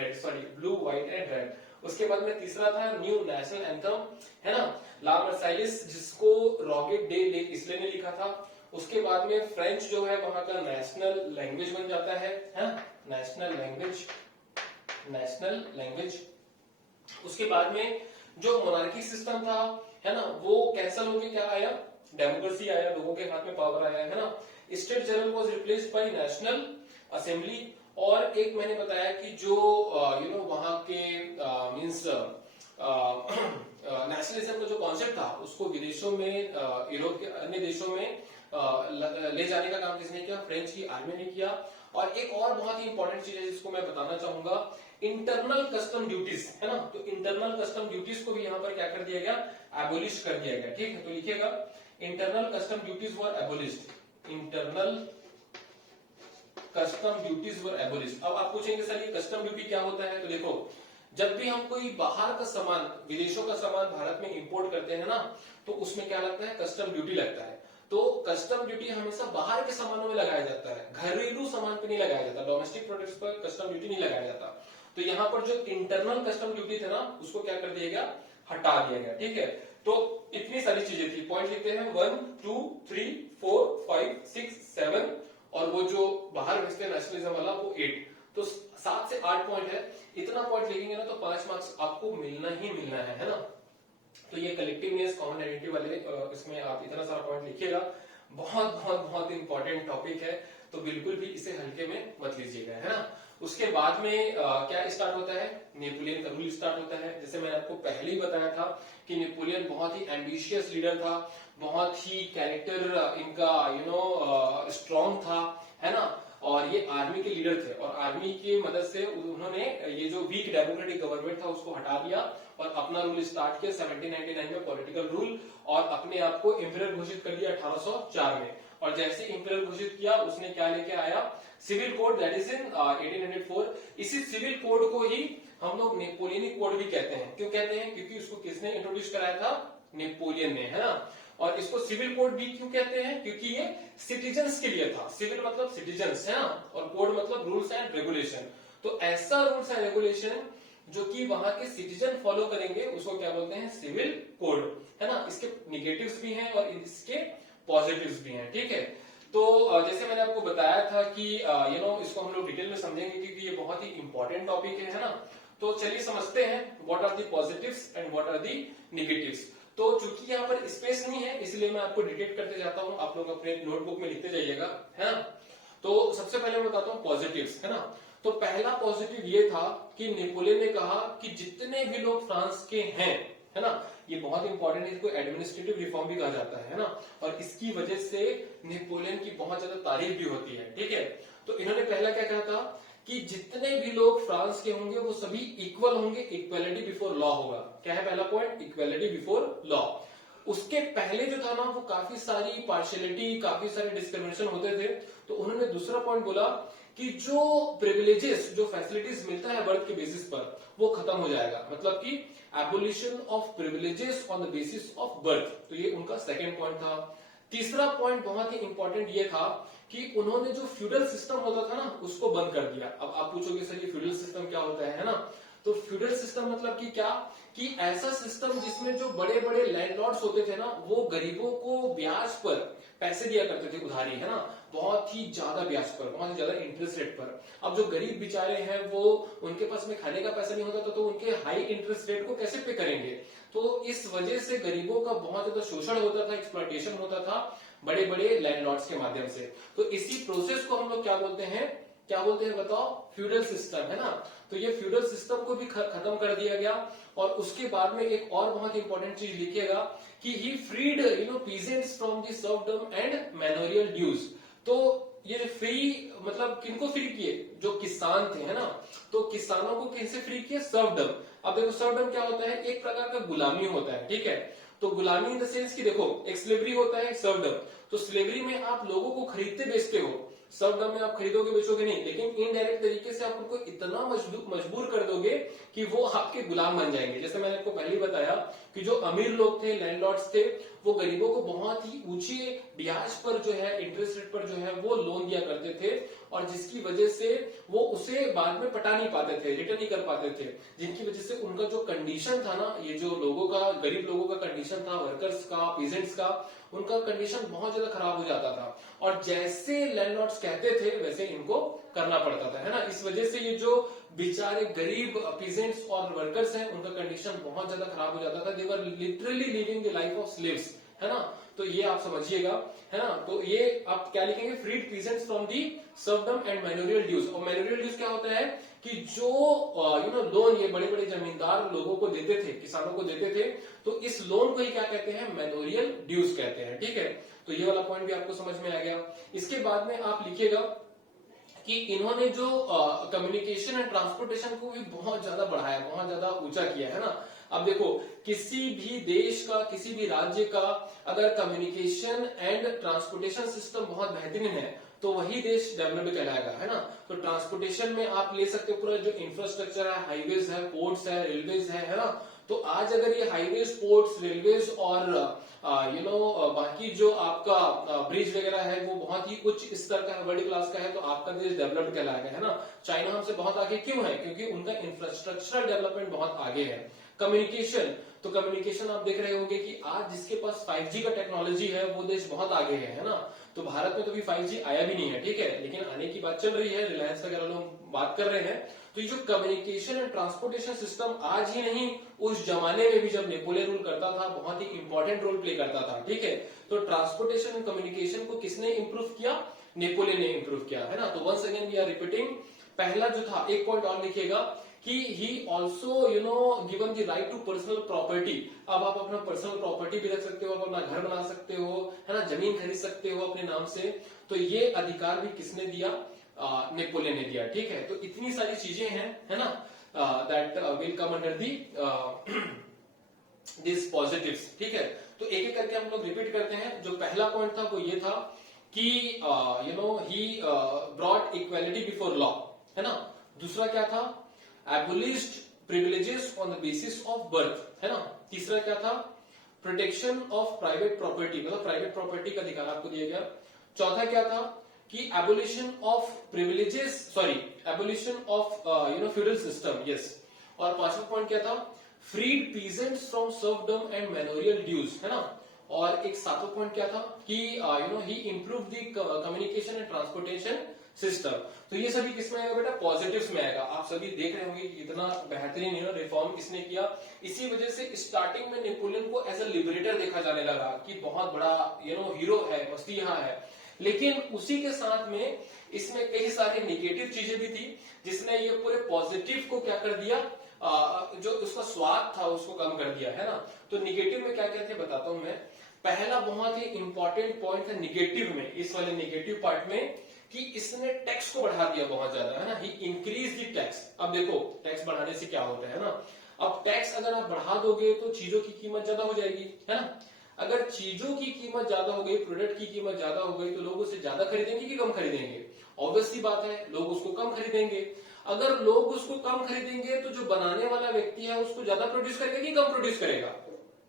red. उसके बाद में तीसरा था न्यू नेशनल एंथम, है ना, ला मर्साइलिस, जिसको रॉकेट डे इसलिए ने लिखा था। उसके बाद में फ्रेंच जो है वहां का नेशनल लैंग्वेज बन जाता है नेशनल लैंग्वेज। उसके बाद में जो मोनार्की सिस्टम था, है ना, वो कैंसल होके क्या आया, डेमोक्रेसी आया, लोगों के हाथ में पावर आया, है ना। State general was replaced by national assembly. और एक मैंने बताया कि जो वहां के मींस नेशनलिज्म का जो कॉन्सेप्ट था, उसको विदेशों में, यूरोप के अन्य देशों में ले जाने का काम किसने किया, फ्रेंच की आर्मी ने किया। और एक और बहुत ही इंपॉर्टेंट चीज है जिसको मैं बताना चाहूंगा, इंटरनल कस्टम ड्यूटीज, है ना। तो इंटरनल कस्टम ड्यूटीज को भी यहाँ पर क्या कर दिया गया, एबोलिश कर दिया गया, ठीक है। तो लिखिएगा इंटरनल कस्टम ड्यूटीज वर एबोलिश्ड, इंटरनल कस्टम ड्यूटीज वर एबोलिश्ड। अब आप पूछेंगे सर ये कस्टम ड्यूटी क्या होता है, तो देखो, जब भी हम कोई बाहर का सामान, विदेशों का सामान भारत में इंपोर्ट करते हैं ना, तो उसमें क्या लगता है, कस्टम ड्यूटी लगता है। तो कस्टम ड्यूटी हमेशा बाहर के सामानों में लगाया जाता है, घरेलू सामान पे नहीं लगाया जाता, डोमेस्टिक प्रोडक्ट्स पर कस्टम ड्यूटी नहीं लगाया जाता। तो यहाँ पर जो इंटरनल कस्टम ड्यूटी थे ना, उसको क्या कर दिया गया, हटा दिया गया, ठीक है। तो इतनी सारी चीजें थी, पॉइंट लिखते हैं 1 2 3 4 5 6 7, और वो जो बाहर भेजते हैं नेशनलिज्म वाला वो 8। तो 7 से 8 पॉइंट है, इतना पॉइंट लिखेंगे ना तो 5 मार्क्स आपको मिलना ही मिलना है ना। तो ये कलेक्टिवनेस, कॉमन आइडेंटिटी वाले इसमें आप इतना सारा पॉइंट लिखिएगा, बहुत बहुत बहुत इंपॉर्टेंट टॉपिक है, तो बिल्कुल भी इसे हल्के में मत लीजिएगा, है ना। उसके बाद में क्या स्टार्ट होता है, नेपोलियन का रूल स्टार्ट होता है। जैसे मैंने आपको पहले ही बताया था कि नेपोलियन बहुत ही एम्बिशियस लीडर था, बहुत ही कैरेक्टर इनका स्ट्रॉन्ग था, है ना। और ये आर्मी के लीडर थे, और आर्मी की मदद से उन्होंने ये जो वीक डेमोक्रेटिक गवर्नमेंट था उसको हटा दिया और अपना रूल स्टार्ट किया 1799 में, पॉलिटिकल रूल, और अपने आप को एम्परर घोषित कर दिया 1804 में। और जैसे एम्परर घोषित किया, उसने क्या लेके आया, civil code, that is in 1804। इसी सिविल कोड को ही हम लोग नेपोलियनिक कोड भी कहते हैं। क्यों कहते हैं, क्योंकि उसको किसने इंट्रोड्यूस कराया था, नेपोलियन ने, है ना। और इसको सिविल कोड भी क्यों कहते हैं, क्योंकि ये सिटीजन्स के लिए था, सिविल मतलब सिटीजन्स, है ना, और कोड मतलब रूल्स एंड रेगुलेशन। तो ऐसा रूल्स एंड रेगुलेशन जो कि वहां के सिटीजन फॉलो करेंगे, उसको क्या बोलते हैं, सिविल कोड, है ना। इसके निगेटिव्स भी हैं और इसके पॉजिटिव्स भी हैं, ठीक है। तो जैसे मैंने आपको बताया था कि इसको हम लोग डिटेल में समझेंगे क्योंकि ये बहुत ही इंपॉर्टेंट टॉपिक है ना। तो चलिए समझते हैं what are the positives and what are the negatives. तो चूंकि यहाँ पर स्पेस नहीं है, इसलिए मैं आपको डिटेक्ट करते जाता हूँ, आप लोग अपने नोटबुक में लिखते जाइएगा, है ना। तो सबसे पहले मैं बताता हूँ पॉजिटिव्स, है ना। तो पहला पॉजिटिव ये था कि नेपोलियन ने कहा कि जितने भी लोग फ्रांस के हैं, है ना, ये बहुत इंपॉर्टेंट है, इसको एडमिनिस्ट्रेटिव रिफॉर्म भी कहा जाता है ना, और इसकी वजह से नेपोलियन की बहुत ज्यादा तारीफ भी होती है, ठीक है। तो इन्होंने पहला क्या कहा था कि जितने भी लोग फ्रांस के होंगे वो सभी इक्वल होंगे, इक्वेलिटी बिफोर लॉ होगा। क्या है पहला पॉइंट, इक्वेलिटी बिफोर लॉ। उसके पहले जो था ना, वो काफी सारी पार्शियलिटी, काफी सारे डिस्क्रिमिनेशन होते थे। तो उन्होंने दूसरा पॉइंट बोला कि जो प्रिविलेजेस, जो फैसिलिटीज मिलता है बर्थ के बेसिस पर, वो खत्म हो जाएगा, मतलब कि abolition of privileges on the basis of birth. तो ये उनका सेकेंड पॉइंट था। तीसरा पॉइंट बहुत ही इंपॉर्टेंट ये था कि उन्होंने जो फ्यूडल सिस्टम होता था ना, उसको बंद कर दिया। अब आप पूछोगे सर ये फ्यूडल सिस्टम क्या होता है ना। तो फ्यूडल सिस्टम मतलब कि क्या, कि ऐसा सिस्टम जिसमें जो बड़े बड़े लैंडलॉर्ड्स होते थे ना, वो गरीबों को ब्याज पर पैसे दिया करते थे, उधारी, है ना, बहुत ही ज्यादा ब्याज पर, बहुत ही ज्यादा इंटरेस्ट रेट पर। अब जो गरीब बेचारे हैं वो, उनके पास में खाने का पैसा नहीं होता था, तो उनके हाई इंटरेस्ट रेट को कैसे पे करेंगे। तो इस वजह से गरीबों का बहुत ज्यादा शोषण होता था, एक्सप्लॉयटेशन होता था बड़े बड़े लैंडलॉर्ड्स के माध्यम से। तो इसी प्रोसेस को हम लोग क्या बोलते हैं, क्या बोलते हैं बताओ, फ्यूडल सिस्टम, है ना। तो ये फ्यूडल सिस्टम को भी खत्म कर दिया गया। और उसके बाद में एक और बहुत इंपॉर्टेंट चीज लिखिएगा कि he freed peasants from the serfdom and manorial dues. तो ये फ्री मतलब किनको फ्री किए, जो किसान थे, है ना, तो किसानों को किनसे फ्री किए, सर्वडम। अब देखो सर्वडम क्या होता है, एक प्रकार का गुलामी होता है, ठीक है। तो गुलामी इन द सेंस कि देखो, एक स्लेवरी होता है, सर्वडम। तो स्लेवरी में आप लोगों को खरीदते बेचते हो, सर्वडम में आप खरीदोगे बेचोगे नहीं, लेकिन इनडायरेक्ट तरीके से आप उनको इतना मजबूर कर दोगे कि वो आपके गुलाम बन जाएंगे। जैसे मैंने आपको पहले बताया कि जो अमीर लोग थे, लैंडलॉर्ड्स थे, वो गरीबों को बहुत ही ऊंचे ब्याज पर जो है, इंटरेस्ट रेट पर जो है वो लोन दिया करते थे, और जिसकी वजह से वो उसे बाद में पटा नहीं पाते थे, रिटर्न नहीं कर पाते थे, जिनकी वजह से उनका जो कंडीशन था ना, ये जो लोगों का, गरीब लोगों का कंडीशन था, वर्कर्स का, पीजेंट्स का, उनका कंडीशन बहुत ज्यादा खराब हो जाता था। और जैसे लैंडलॉर्ड्स कहते थे वैसे इनको करना पड़ता था, है ना। इस वजह से ये जो बेचारे गरीब पीजेंट्स और वर्कर्स हैं, उनका कंडीशन बहुत ज्यादा खराब हो जाता था। They were literally living the life of slaves, है ना। तो ये आप समझिएगा, है ना। तो ये आप क्या लिखेंगे, freed peasants from the serfdom and manorial dues. और मैनोरियल ड्यूज क्या होता है कि जो लोन ये बड़े बड़े जमींदार लोगों को देते थे, किसानों को देते थे, तो इस लोन को ही क्या कहते हैं, मैनोरियल ड्यूज कहते हैं, ठीक है। तो ये वाला पॉइंट भी आपको समझ में आ गया। इसके बाद में आप लिखिएगा कि इन्होंने जो कम्युनिकेशन एंड ट्रांसपोर्टेशन को भी बहुत ज्यादा बढ़ाया, बहुत ज्यादा ऊंचा किया, है ना। अब देखो, किसी भी देश का, किसी भी राज्य का अगर कम्युनिकेशन एंड ट्रांसपोर्टेशन सिस्टम बहुत बेहतरीन है, तो वही देश डेवलप्ड कहलाएगा, है ना। तो ट्रांसपोर्टेशन में आप ले सकते हो पूरा जो इंफ्रास्ट्रक्चर है, हाईवेज है, पोर्ट्स है, रेलवेज है ना। तो आज अगर ये हाईवेज, पोर्ट्स, रेलवेज और बाकी जो आपका ब्रिज वगैरह है वो बहुत ही उच्च स्तर का है, वर्ल्ड क्लास का है, तो आपका देश डेवलप्ड कहलाएगा, है ना। चाइना हमसे बहुत आगे क्यों है, क्योंकि उनका इंफ्रास्ट्रक्चरल डेवलपमेंट बहुत आगे है। कम्युनिकेशन, तो कम्युनिकेशन आप देख रहे होंगे कि आज जिसके पास 5G का टेक्नोलॉजी है वो देश बहुत आगे है ना। तो भारत में तो भी 5G आया भी नहीं है, ठीक है, लेकिन आने की बात चल रही है, रिलायंस वगैरह लोग बात कर रहे हैं। तो ये जो कम्युनिकेशन एंड ट्रांसपोर्टेशन सिस्टम आज ही नहीं, उस जमाने में भी जब नेपोलियन रूल करता था बहुत ही इंपॉर्टेंट रोल प्ले करता था, ठीक है। तो ट्रांसपोर्टेशन एंड कम्युनिकेशन को किसने इंप्रूव किया, नेपोलियन ने इंप्रूव किया, है ना। तो once again we are repeating, पहला जो था, एक पॉइंट और लिखिएगा कि he also given the right to personal property. अब आप अपना पर्सनल प्रॉपर्टी भी रख सकते हो, आप अपना घर बना सकते हो, है ना, जमीन खरीद सकते हो अपने नाम से। तो ये अधिकार भी किसने दिया, नेपोलियन ने दिया, ठीक है। तो इतनी सारी चीजें हैं, है ना, that will come under the this positives, ठीक है। तो एक एक करके हम लोग रिपीट करते हैं। जो पहला पॉइंट था वो ये था कि he brought equality before law, है ना। दूसरा क्या था, abolished privileges on the basis of birth, है ना। तीसरा क्या था, प्रोटेक्शन ऑफ प्राइवेट प्रॉपर्टी, मतलब प्राइवेट प्रॉपर्टी का अधिकार आपको दिया गया। चौथा क्या था कि abolition of privileges, abolition of feudal system, yes. और पांचवा पॉइंट क्या था, freed peasants from serfdom and manorial dues, है ना। और एक सातवां पॉइंट क्या था कि he improve the communication and transportation system. तो ये सभी किसमें आएगा बेटा, पॉजिटिव्स में आएगा। आप सभी देख रहे होंगे कि इतना बेहतरीन रिफॉर्म किसने किया। इसी वजह से स्टार्टिंग में नेपोलियन को एज अ लिबरेटर देखा जाने लगा कि बहुत बड़ा हीरो है, मस्ती यहाँ है। लेकिन उसी के साथ में इसमें कई सारी निगेटिव चीजें भी थी, जिसने ये पूरे पॉजिटिव को क्या कर दिया, जो उसका स्वाद था उसको कम कर दिया, है ना। तो निगेटिव में क्या क्या थे बताता हूं मैं। पहला बहुत ही इंपॉर्टेंट पॉइंट है निगेटिव में, इस वाले निगेटिव पार्ट में, कि इसने टैक्स को बढ़ा दिया बहुत ज्यादा, है ना। ही इंक्रीज द टैक्स। अब देखो टैक्स बढ़ाने से क्या होता है ना, अब टैक्स अगर आप बढ़ा दोगे तो चीजों की कीमत ज्यादा हो जाएगी, है ना। अगर चीजों की कीमत ज्यादा हो गई, प्रोडक्ट की कीमत ज्यादा हो गई, तो लोग उसे ज्यादा खरीदेंगे कि कम खरीदेंगे, ऑब्वियसली बात है, लोग उसको कम खरीदेंगे। अगर लोग उसको कम खरीदेंगे तो जो बनाने वाला व्यक्ति है उसको ज्यादा प्रोड्यूस करेगा कि कम प्रोड्यूस करेगा,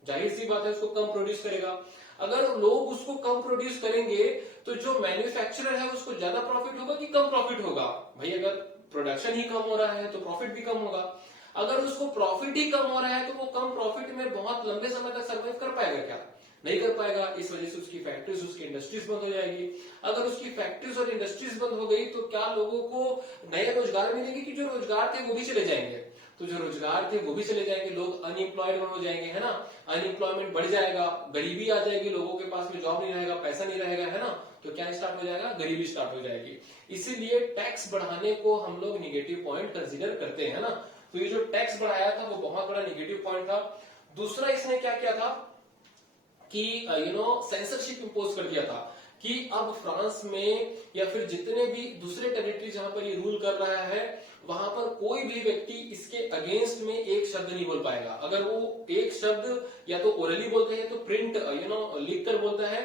जाहिर सी बात है उसको कम प्रोड्यूस करेगा। अगर लोग उसको कम प्रोड्यूस करेंगे तो जो मैन्युफैक्चरर है उसको ज्यादा प्रॉफिट होगा कि कम प्रॉफिट होगा, भाई अगर प्रोडक्शन ही कम हो रहा है तो प्रॉफिट भी कम होगा। अगर उसको प्रॉफिट ही कम हो रहा है तो वो कम प्रॉफिट में बहुत लंबे समय तक सर्वाइव कर पाएगा क्या? नहीं कर पाएगा। इस वजह से उसकी फैक्ट्रीज, उसकी इंडस्ट्रीज बंद हो जाएगी। अगर उसकी फैक्ट्रीज और इंडस्ट्रीज बंद हो गई तो क्या लोगों को नए रोजगार मिलेंगे कि जो रोजगार थे वो भी चले जाएंगे? तो जो रोजगार थे वो भी चले जाएंगे, लोग अनएम्प्लॉयड हो जाएंगे, है ना। अनएम्प्लॉयमेंट बढ़ जाएगा, गरीबी आ जाएगी, लोगों के पास में जॉब नहीं रहेगा, पैसा नहीं रहेगा, है ना। तो क्या स्टार्ट हो जाएगा? गरीबी स्टार्ट हो जाएगी। इसीलिए टैक्स बढ़ाने को हम लोग निगेटिव पॉइंट कंसीडर करते हैं, है ना। तो ये जो टैक्स बढ़ाया था वो बहुत बड़ा निगेटिव पॉइंट था। दूसरा इसने क्या किया था कि सेंसरशिप इंपोज कर दिया था कि अब फ्रांस में या फिर जितने भी दूसरे टेरिटरी जहां पर ये रूल कर रहा है वहां पर कोई भी व्यक्ति इसके अगेंस्ट में एक शब्द नहीं बोल पाएगा। अगर वो एक शब्द या तो ओरली बोलते हैं तो प्रिंट लिख कर बोलता है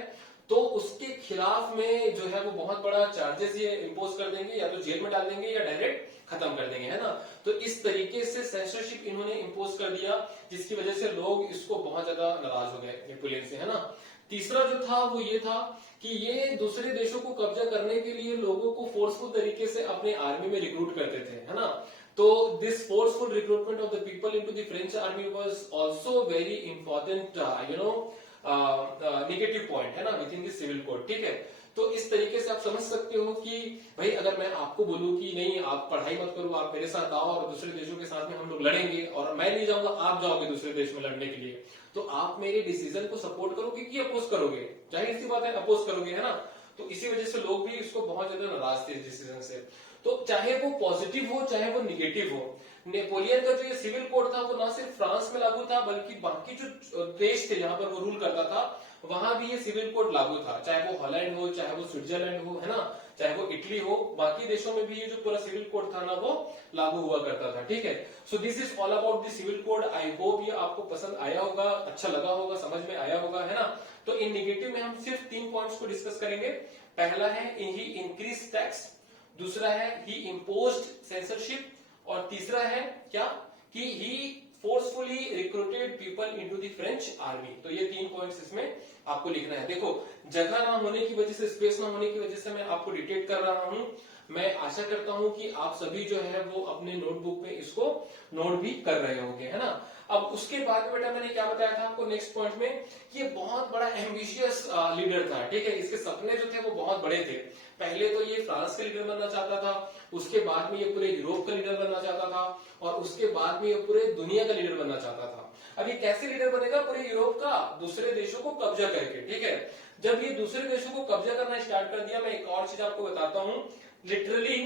तो उसके खिलाफ में जो है वो बहुत बड़ा चार्जेस ये इंपोज कर देंगे, या तो जेल में डाल देंगे या डायरेक्ट खत्म कर देंगे, है ना। तो इस तरीके से सेंसरशिप इन्होंने इंपोज कर दिया जिसकी वजह से लोग इसको बहुत ज्यादा नाराज हो गए नेपोलियन से, है ना। तीसरा जो था वो ये था कि ये दूसरे देशों को कब्जा करने के लिए लोगों को फोर्सफुल तरीके से अपने आर्मी में रिक्रूट करते थे, है ना। तो this forceful recruitment of the people into the French army was also very important negative point, है ना, within this civil code. ठीक है, तो इस तरीके से आप समझ सकते हो कि भाई अगर मैं आपको बोलूं कि नहीं आप पढ़ाई मत करो, आप मेरे साथ आओ और दूसरे देशों के साथ में हम लोग लड़ेंगे, और मैं नहीं जाऊंगा आप जाओगे दूसरे देश में लड़ने के लिए, तो आप मेरे डिसीजन को सपोर्ट करोगे कि अपोज करोगे? जाहिर सी बात है अपोज करोगे, है ना। तो इसी वजह से लोग भी इसको बहुत ज्यादा नाराज थे इस डिसीजन से। तो चाहे वो पॉजिटिव हो चाहे वो निगेटिव हो, नेपोलियन का जो ये सिविल कोड था वो ना सिर्फ फ्रांस में लागू था बल्कि बाकी जो देश थे जहां पर वो रूल करता था वहां भी ये सिविल कोड लागू था, चाहे वो हॉलैंड हो, चाहे वो स्विट्जरलैंड हो, है ना, चाहे वो इटली हो, बाकी देशों में भी ये जो पूरा सिविल कोड था ना वो लागू हुआ करता था। ठीक है, so this is all about the civil code. I hope ये आपको पसंद आया होगा, अच्छा लगा होगा, समझ में आया होगा, है ना। तो इन निगेटिव में हम सिर्फ 3 पॉइंट्स को डिस्कस करेंगे। पहला है ही इंक्रीज टैक्स, दूसरा है ही इम्पोज्ड सेंसरशिप, और तीसरा है क्या कि he forcefully recruited people into the French army. तो ये 3 पॉइंट्स इसमें आपको लिखना है। देखो जगह ना होने की वजह से, स्पेस ना होने की वजह से मैं आपको डिटेक्ट कर रहा हूं। मैं आशा करता हूं कि आप सभी जो है वो अपने नोटबुक में इसको नोट भी कर रहे होंगे, है ना। अब उसके बाद बेटा मैंने क्या बताया था आपको नेक्स्ट पॉइंट में कि ये बहुत बड़ा एम्बिशियस लीडर था। ठीक है, इसके सपने जो थे वो बहुत बड़े थे। पहले तो ये फ्रांस का लीडर बनना चाहता था, उसके बाद में ये पूरे यूरोप का लीडर बनना चाहता था, और उसके बाद में ये पूरे दुनिया का लीडर बनना चाहता था। अब ये कैसे लीडर बनेगा? पूरे यूरोप का, दूसरे देशों को कब्जा करके। ठीक है, जब ये दूसरे देशों को कब्जा करना स्टार्ट कर दिया, मैं एक और चीज आपको बताता हूं, लिटरली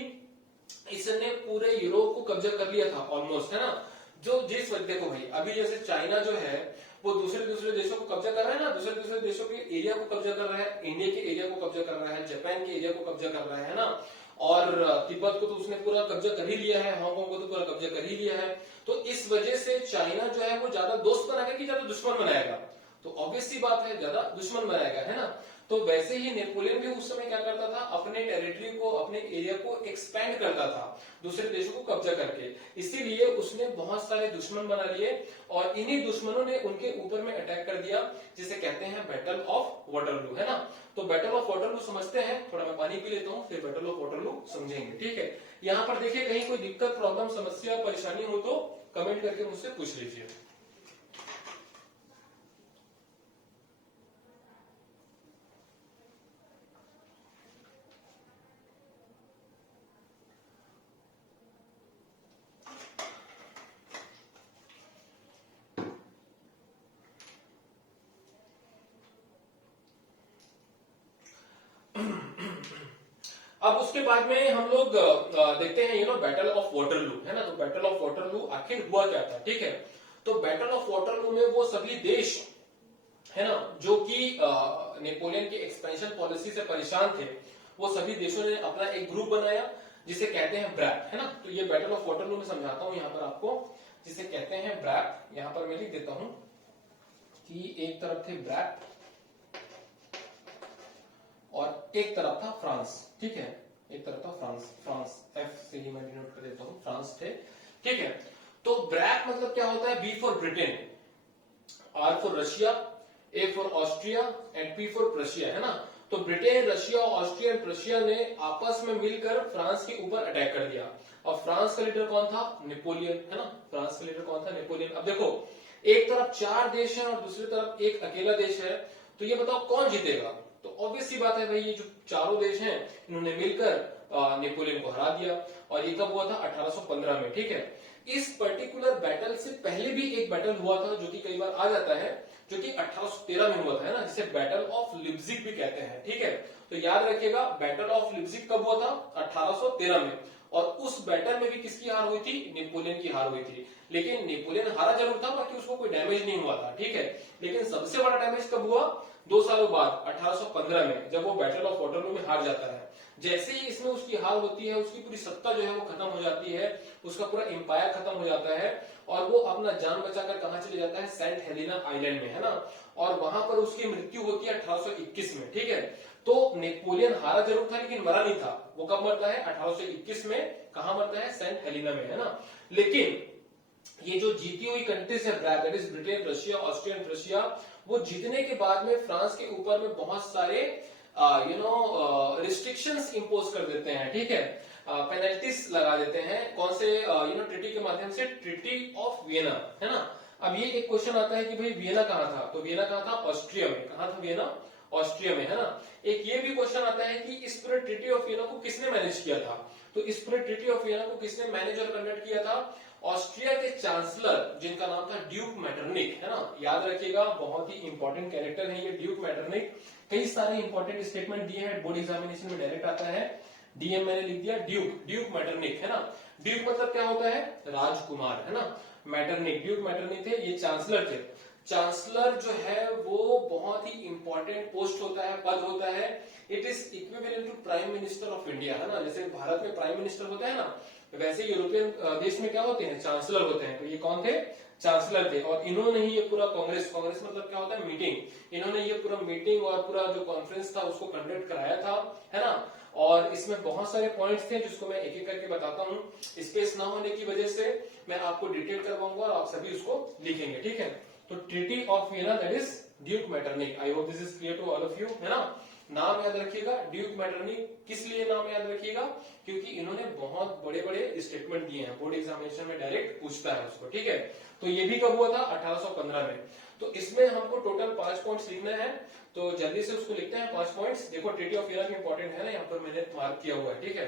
इसने पूरे यूरोप को कब्जा कर लिया था ऑलमोस्ट, है ना। जो जिस वक्त देखो भाई अभी जैसे चाइना जो है वो दूसरे देशों को कब्जा कर रहा है ना, दूसरे देशों के एरिया को कब्जा कर रहा है, इंडिया के एरिया को कब्जा कर रहा है, जापान के एरिया को कब्जा कर रहा है ना, और तिब्बत को तो उसने पूरा कब्जा कर ही लिया है, हांगकांग को तो पूरा कब्जा कर ही लिया है। तो इस वजह से चाइना जो है वो ज्यादा दोस्त बनाएगा कि ज्यादा दुश्मन बनाएगा? तो ऑब्वियस सी बात है ज्यादा दुश्मन बनाएगा, है ना। तो वैसे ही नेपोलियन भी उस समय क्या करता था, अपने टेरिटरी को, अपने एरिया को एक्सपेंड करता था दूसरे देशों को कब्जा करके। इसीलिए उसने बहुत सारे दुश्मन बना लिए और इन्हीं दुश्मनों ने उनके ऊपर में अटैक कर दिया, जिसे कहते हैं बैटल ऑफ वाटरलू, है ना। तो बैटल ऑफ वाटरलू समझते हैं, थोड़ा मैं पानी पी लेता हूँ फिर बैटल ऑफ वाटरलू समझेंगे। ठीक है, यहाँ पर देखिए कहीं कोई दिक्कत, प्रॉब्लम, समस्या, परेशानी हो तो कमेंट करके मुझसे पूछ लीजिए। अब उसके बाद में हम लोग देखते हैं बैटल ऑफ वाटरलू, है ना। तो बैटल ऑफ वाटरलू आखिर हुआ क्या था? ठीक है, तो बैटल ऑफ वाटरलू में वो सभी देश, है ना, जो कि नेपोलियन की एक्सपेंशन पॉलिसी से परेशान थे, वो सभी देशों ने अपना एक ग्रुप बनाया जिसे कहते हैं ब्रैप, है ना। तो ये बैटल ऑफ वाटरलू में समझाता हूं यहाँ पर आपको, जिसे कहते हैं ब्रैप। यहाँ पर मैं लिख देता हूं कि एक तरफ थे ब्रैप और एक तरफ था फ्रांस। ठीक है, एक तरफ था फ्रांस एफ से ही मैं डिनोट कर देता हूं, फ्रांस थे। ठीक है, तो ब्रैक मतलब क्या होता है? B for Britain, R for Russia, A for Austria and P for Prussia, है ना। तो ब्रिटेन, रशिया, ऑस्ट्रिया, प्रशिया ने आपस में मिलकर फ्रांस के ऊपर अटैक कर दिया। और फ्रांस का लीडर कौन था? नेपोलियन, है ना। फ्रांस का लीडर कौन था? नेपोलियन। अब देखो, एक तरफ 4 देश है और दूसरी तरफ एक अकेला देश है, तो ये बताओ कौन जीतेगा? तो ऑब्वियस सी बात है भाई, ये जो चारों देश हैं इन्होंने मिलकर नेपोलियन को हरा दिया। और ये कब हुआ था? 1815 में, ठीक है। इस पर्टिकुलर बैटल से पहले भी एक बैटल हुआ था जो कि कई बार आ जाता है, जो कि 1813 में हुआ था, है ना, जिसे बैटल ऑफ लिप्जिग भी कहते हैं, ठीक है। तो याद रखिएगा, बैटल ऑफ लिप्जिग कब हुआ था? 1813 में। और उस बैटल में भी किसकी हार हुई थी? नेपोलियन की हार हुई थी। लेकिन नेपोलियन हारा जरूर था, बाकी उसको कोई डैमेज नहीं हुआ था, ठीक है। लेकिन सबसे बड़ा डैमेज कब हुआ? 2 सालों बाद 1815 में, जब वो बैटल ऑफ वाटरलू में हार जाता है। जैसे ही इसमें उसकी हार होती है, उसकी पूरी सत्ता जो है वो खत्म हो जाती है, उसका पूरा एम्पायर खत्म हो जाता है और वो अपना जान बचाकर कहां चले जाता है? सेंट हेलेना आइलैंड में, है ना। और वहां पर उसकी मृत्यु होती है 1821 में, ठीक है। तो नेपोलियन हारा जरूर था लेकिन मरा नहीं था। वो कब मरता है? 1821 में। कहां मरता है? सेंट हेलेना में, है ना। लेकिन ये जो जीती हुई कंट्रीज है, that is Britain, Russia, Austria, Prussia, वो जीतने के बाद में फ्रांस के ऊपर में बहुत सारे रिस्ट्रिक्शंस इंपोज कर देते हैं, ठीक है। पेनल्टीज लगा देते हैं। कौन से? ट्रीटी के माध्यम से, ट्रीटी ऑफ वियना, है ना। अब ये एक क्वेश्चन आता है कि भाई वियना कहां था? तो वियना कहां था? ऑस्ट्रिया में। कहां था वियना? ऑस्ट्रिया में, है ना। एक ये भी क्वेश्चन आता है कि इस पूरे ट्रीटी ऑफ वियना को किसने मैनेज किया था? तो इस पूरे ट्रीटी ऑफ वियना को किसने मैनेज और कंडक्ट किया था? ऑस्ट्रिया के चांसलर, जिनका नाम था ड्यूक मेटरनिक, है ना। याद रखिएगा, बहुत ही इंपॉर्टेंट कैरेक्टर है ये ड्यूक मेटरनिक। कई सारे इंपॉर्टेंट स्टेटमेंट दिए हैं, बोर्ड एग्जामिनेशन में डायरेक्ट आता है। डीएम मैंने लिख दिया ड्यूक मेटरनिक, है ना। ड्यूक मतलब क्या होता है? राजकुमार, है ना। मेटरनिक, ड्यूक मेटरनिक थे, ये चांसलर थे। चांसलर जो है वो बहुत ही इंपॉर्टेंट पोस्ट होता है, पद होता है। It is equivalent to prime minister of India, है ना। जैसे भारत में प्राइम मिनिस्टर होता है ना, वैसे यूरोपियन देश में क्या होते हैं? चांसलर होते हैं। तो ये कौन थे? चांसलर थे। और इन्होंने ही ये पूरा कांग्रेस मतलब क्या होता है? मीटिंग। इन्होंने ये पूरा मीटिंग और पूरा जो कॉन्फ्रेंस था उसको कंडक्ट कराया था, है ना। और इसमें बहुत सारे पॉइंट्स थे जिसको मैं एक एक करके बताता हूँ। स्पेस ना होने की वजह से मैं आपको डिटेल करवाऊंगा और आप सभी उसको लिखेंगे, ठीक है। तो treaty of Vienna, that is Duke Metternich. I hope this is clear to all of you, है ना। नाम याद रखिएगा ड्यूक मेटरनिक। किस लिए नाम याद रखिएगा? क्योंकि इन्होंने बहुत बड़े बड़े स्टेटमेंट दिए हैं, बोर्ड एग्जामिनेशन में डायरेक्ट पूछता है उसको, ठीक है। तो ये भी कब हुआ था? 1815 में। तो इसमें हमको टोटल 5 पॉइंट्स लिखना है, तो जल्दी से उसको लिखते हैं 5 पॉइंट्स। देखो, ट्रीटी ऑफ वियना इंपॉर्टेंट है ना, यहाँ पर मैंने मार्क किया हुआ है, ठीक है।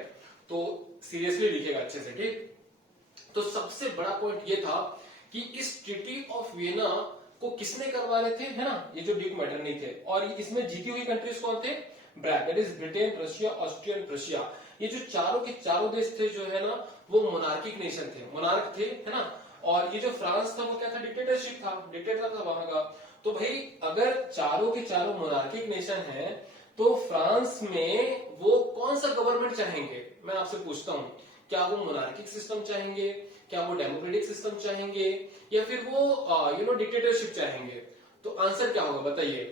तो सीरियसली लिखेगा अच्छे से, ठीक। तो सबसे बड़ा पॉइंट ये था कि इस ट्रीटी ऑफ वियना को किसने करवा रहे थे, है ना, ये जो ड्यूक मेटरनिक थे। और इसमें जीती हुई कंट्रीज कौन थे? That is Britain, Russia, Austria, Prussia. ये जो चारों के चारों देश थे जो है ना, वो मोनार्किक नेशन थे, मोनार्क थे, है ना। और ये जो फ्रांस था वो क्या था? डिक्टेटरशिप था, डिक्टेटर था वहां का। तो भाई अगर चारों के चारों मोनार्किक नेशन है, तो फ्रांस में वो कौन सा गवर्नमेंट चाहेंगे? मैं आपसे पूछता हूं, क्या वो मोनार्किक सिस्टम चाहेंगे, क्या वो डेमोक्रेटिक सिस्टम चाहेंगे, या फिर वो डिक्टेटरशिप चाहेंगे? तो आंसर क्या होगा बताइए?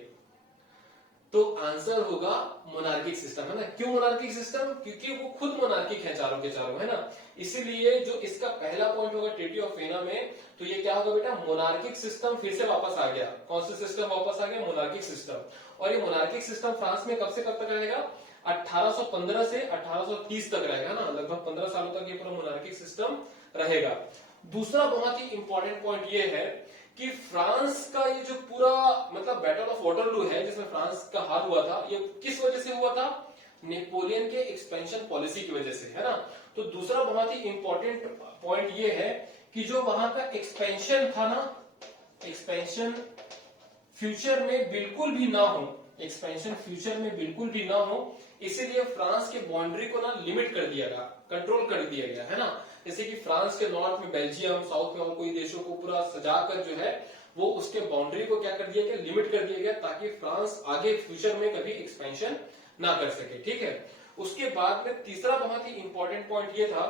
तो आंसर होगा मोनार्किक सिस्टम, है ना। क्यों मोनार्किक सिस्टम? क्योंकि वो खुद मोनार्किक है चारों के चारों, है ना। इसीलिए जो इसका पहला पॉइंट होगा ट्रीटी ऑफ वियना में, तो ये क्या होगा बेटा? मोनार्किक सिस्टम फिर से वापस आ गया। कौन सा सिस्टम वापस आ गया? मोनार्किक सिस्टम। और ये मोनार्किक सिस्टम फ्रांस में कब से कब तक रहेगा? 1815 से 1830 तक रहेगा ना, लगभग 15 सालों तक ये पूरा मोनार्किक सिस्टम रहेगा। दूसरा बहुत ही इंपॉर्टेंट पॉइंट ये है कि फ्रांस का ये जो पूरा मतलब बैटल ऑफ वाटरलू है जिसमें फ्रांस का हार हुआ था, ये किस वजह से हुआ था? नेपोलियन के एक्सपेंशन पॉलिसी की वजह से, है ना। तो दूसरा बहुत ही इंपॉर्टेंट पॉइंट ये है कि जो वहां का एक्सपेंशन था ना, एक्सपेंशन फ्यूचर में बिल्कुल भी ना हो, एक्सपेंशन फ्यूचर में बिल्कुल भी ना हो, इसीलिए फ्रांस के बाउंड्री को ना लिमिट कर दिया गया, कंट्रोल कर दिया गया, है ना। जैसे कि फ्रांस के नॉर्थ में बेल्जियम, साउथ में और कोई देशों को पूरा सजाकर जो है वो उसके बाउंड्री को क्या कर दिया गया? लिमिट कर दिया गया, ताकि फ्रांस आगे फ्यूचर में कभी एक्सपेंशन ना कर सके, ठीक है। उसके बाद में तीसरा बहुत ही इंपॉर्टेंट पॉइंट ये था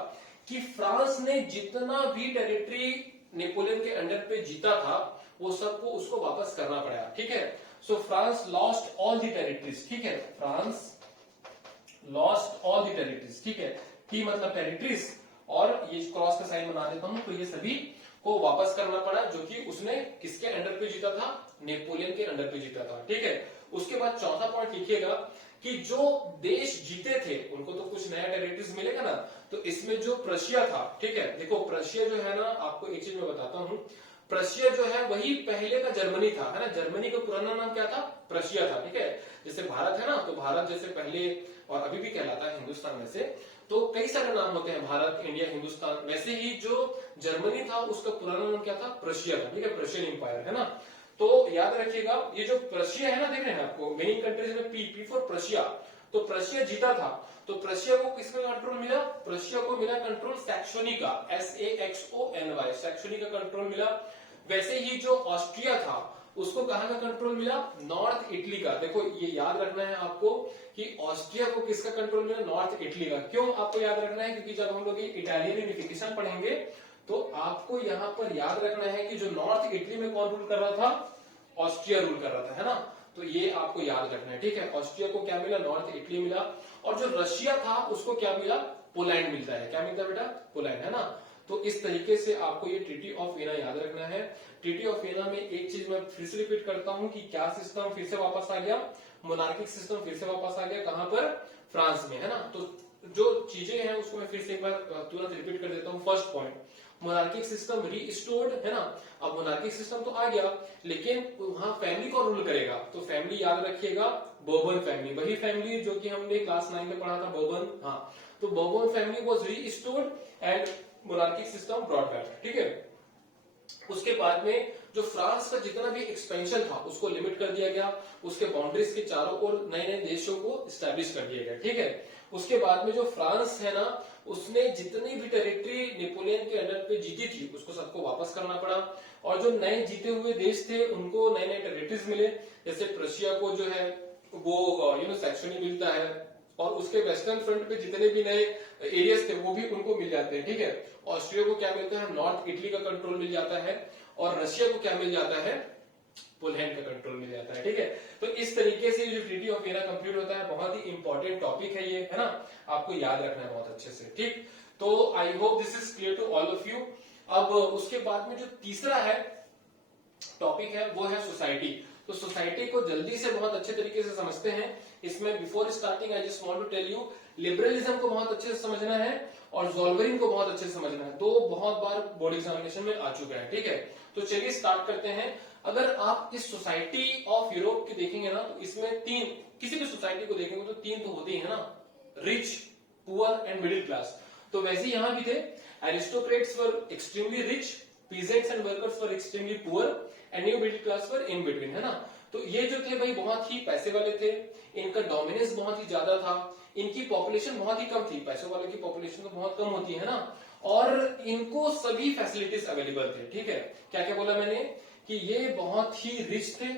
कि फ्रांस ने जितना भी टेरिटरी नेपोलियन के अंडर पे जीता था वो सबको उसको वापस करना पड़ा, ठीक है। सो France lost all the territories, ठीक है। France lost all the territories, ठीक है। की मतलब टेरिटरीज, और ये क्रॉस का साइन बना देता हूं, तो ये सभी को वापस करना पड़ा, जो कि उसने किसके अंडर पे जीता था? नेपोलियन के अंडर पे जीता था, ठीक है। उसके बाद चौथा पॉइंट लिखिएगा कि जो देश जीते थे उनको तो कुछ नया टेरिटरीज मिलेगा ना, तो इसमें जो प्रशिया था, ठीक है, देखो प्रशिया जो है ना, आपको एक चीज मैं बताता हूं, प्रशिया जो है वही पहले का जर्मनी था, है ना, जर्मनी का पुराना नाम क्या था, प्रशिया था, ठीक है। जैसे भारत है ना, तो भारत जैसे पहले और अभी भी कहलाता है हिंदुस्तान में से, तो कई सारे नाम होते हैं, भारत, इंडिया, हिंदुस्तान, वैसे ही जो जर्मनी था उसका पुराना नाम क्या था, प्रशिया था, ठीक है, प्रशियन इंपायर, है ना। तो याद रखिएगा ये जो प्रशिया है ना, देख रहे हैं आपको मेनी कंट्रीज में पी फॉर प्रशिया, तो प्रशिया जीता था, तो प्रशिया को किसका कंट्रोल मिला, प्रशिया को मिला कंट्रोल सैक्सोनी का, SAXONY, सैक्सोनी का कंट्रोल मिला। वैसे ही जो ऑस्ट्रिया था उसको कहां का कंट्रोल मिला, नॉर्थ इटली का। देखो ये याद रखना है आपको कि ऑस्ट्रिया को किसका कंट्रोल मिला, नॉर्थ इटली का। क्यों आपको याद रखना है, क्योंकि जब हम लोग इटालियन यूनिफिकेशन पढ़ेंगे तो आपको यहां पर याद रखना है कि जो नॉर्थ इटली में कौन रूल कर रहा था, ऑस्ट्रिया रूल कर रहा था, है ना। तो ये आपको याद रखना है, ठीक है। ऑस्ट्रिया को क्या मिला, नॉर्थ इटली मिला, और जो रशिया था उसको क्या मिला, पोलैंड मिलता है। क्या मिलता है बेटा, पोलैंड, है ना। तो इस तरीके से आपको ये ट्रीटी ऑफ वियना याद रखना है। ट्रीटी ऑफ वियना में एक चीज मैं फिर से रिपीट करता हूं कि क्या सिस्टम फिर से वापस आ गया, मोनार्किक सिस्टम फिर से वापस आ गया, कहां पर, फ्रांस में, है ना। तो जो चीजें हैं उसको मैं फिर से एक बार तुरंत रिपीट कर देता हूं। फर्स्ट पॉइंट, मोनार्किक सिस्टम रीस्टोर्ड, है ना। अब मोनार्किक सिस्टम तो आ गया, लेकिन वहां फैमिली कौन रूल करेगा, तो फैमिली याद रखिएगा, बर्बन फैमिली, वही फैमिली जो कि हमने क्लास 9 में पढ़ा था, बर्बन, हाँ। तो Bourbon family was restored and monarchic system brought back, ठीक है। उसके बाद में जो फ्रांस का जितना भी एक्सपेंशन था उसको लिमिट कर दिया गया, उसके बाउंड्रीज के चारों ओर नए नए देशों को स्टैब्लिश कर दिया गया, ठीक है। उसके बाद में जो फ्रांस है ना, उसने जितनी भी टेरिटरी नेपोलियन के अंडर पे जीती थी उसको सबको वापस करना पड़ा, और जो नए जीते हुए देश थे उनको नए नए टेरिटरीज मिले। जैसे प्रशिया को जो है वो सैक्सोनी मिलता है, और उसके वेस्टर्न फ्रंट पे जितने भी नए एरियाज थे वो भी उनको मिल जाते हैं, ठीक है। ऑस्ट्रिया को क्या मिलता है, नॉर्थ इटली का कंट्रोल मिल जाता है, और रशिया को क्या मिल जाता है, पोलैंड का कंट्रोल मिल जाता है, ठीक है। तो इस तरीके से जो ट्रीटी ऑफ वियना कंप्लीट होता है, बहुत ही इंपॉर्टेंट टॉपिक है ये, है ना, आपको याद रखना है बहुत अच्छे से, ठीक। तो I hope this is clear to all of you. अब उसके बाद में जो तीसरा है टॉपिक है वो है सोसाइटी। तो सोसाइटी को जल्दी से बहुत अच्छे तरीके से समझते हैं। इसमें before starting I just want to tell you, liberalism को बहुत अच्छे से समझना है और ज़ोल्वेरिन को बहुत अच्छे से समझना है। दो बहुत बार बोर्ड एग्जामिनेशन में आ चुका है, ठीक है। तो चलिए स्टार्ट करते हैं। अगर आप इस सोसाइटी ऑफ यूरोप की देखेंगे ना, तो इसमें तीन, किसी भी सोसाइटी को देखेंगे तो तीन तो होते ही है ना, rich, poor and middle class. तो वैसे ही यहां भी थे, aristocrats were extremely rich, peasants and workers were extremely poor and new middle class were in between, है ना। तो ये जो थे भाई बहुत ही पैसे वाले थे, इनका डोमिनेंस बहुत ही ज्यादा था, इनकी पॉपुलेशन बहुत ही कम थी, पैसों वालों की पॉपुलेशन तो बहुत कम होती है ना, और इनको सभी फैसिलिटीज अवेलेबल थे, ठीक है। क्या क्या बोला मैंने कि ये बहुत ही रिच थे,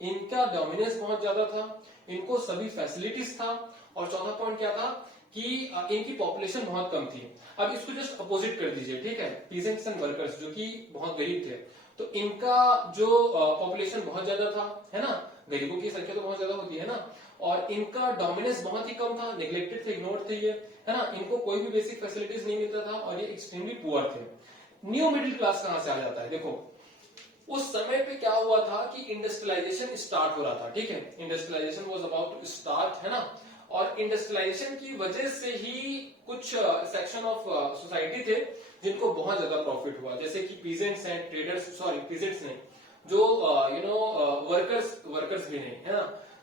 इनका डोमिनेंस बहुत ज्यादा था, इनको सभी फैसिलिटीज था, और चौथा पॉइंट क्या था कि इनकी पॉपुलेशन बहुत कम थी। अब इसको जस्ट अपोजिट कर दीजिए, ठीक है, पीजेंट्स एंड वर्कर्स जो कि बहुत गरीब थे, तो इनका जो पॉपुलेशन बहुत ज्यादा था, है ना, गरीबों की संख्या तो बहुत ज्यादा होती है ना, और इनका डोमिनेंस बहुत ही कम था, नेग्लेक्टेड थे, इग्नोर्ड थे ये, है ना, इनको कोई भी बेसिक फैसिलिटीज नहीं मिलता था, और ये एक्सट्रीमली पुअर थे। न्यू मिडिल क्लास कहां से आ जाता है, देखो उस समय पे क्या हुआ था कि इंडस्ट्रियलाइजेशन स्टार्ट हो रहा था, ठीक है, industrialisation was about to start, है ना, और इंडस्ट्रियलाइजेशन की वजह से ही कुछ सेक्शन ऑफ सोसाइटी थे जिनको बहुत ज्यादा प्रॉफिट हुआ, जैसे कि peasants and traders, sorry peasants नहीं, जो वर्कर्स भी नहीं, है ना,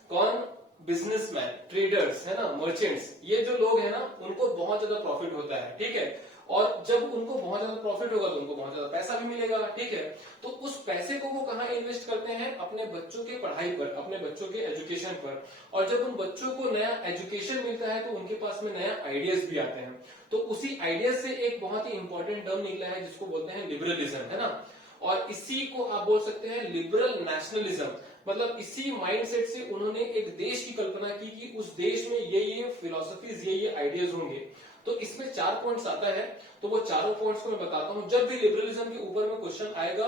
कौन, बिजनेसमैन, ट्रेडर्स, है ना, मर्चेंट्स, ये जो लोग हैं ना उनको बहुत ज्यादा प्रॉफिट होता है, ठीक है। और जब उनको बहुत ज्यादा प्रॉफिट होगा तो उनको बहुत ज्यादा पैसा भी मिलेगा, ठीक है। तो उस पैसे को वो कहां इन्वेस्ट करते हैं, अपने बच्चों के पढ़ाई पर, अपने बच्चों के एजुकेशन पर, और जब उन बच्चों को नया एजुकेशन मिलता है तो उनके पास में नया आइडियाज भी आते हैं। तो उसी आइडियाज से एक बहुत ही इंपॉर्टेंट टर्म निकला है जिसको बोलते हैं लिबरलिज्म, है ना, और इसी को आप बोल सकते हैं लिबरल नेशनलिज्म। मतलब इसी माइंडसेट से उन्होंने एक देश की कल्पना की कि उस देश में ये फिलोसफीज, ये आइडियाज होंगे। तो इसमें 4 पॉइंट्स आता है, तो वो चारों पॉइंट्स को मैं बताता हूं। जब भी लिबरलिज्म के ऊपर में क्वेश्चन आएगा,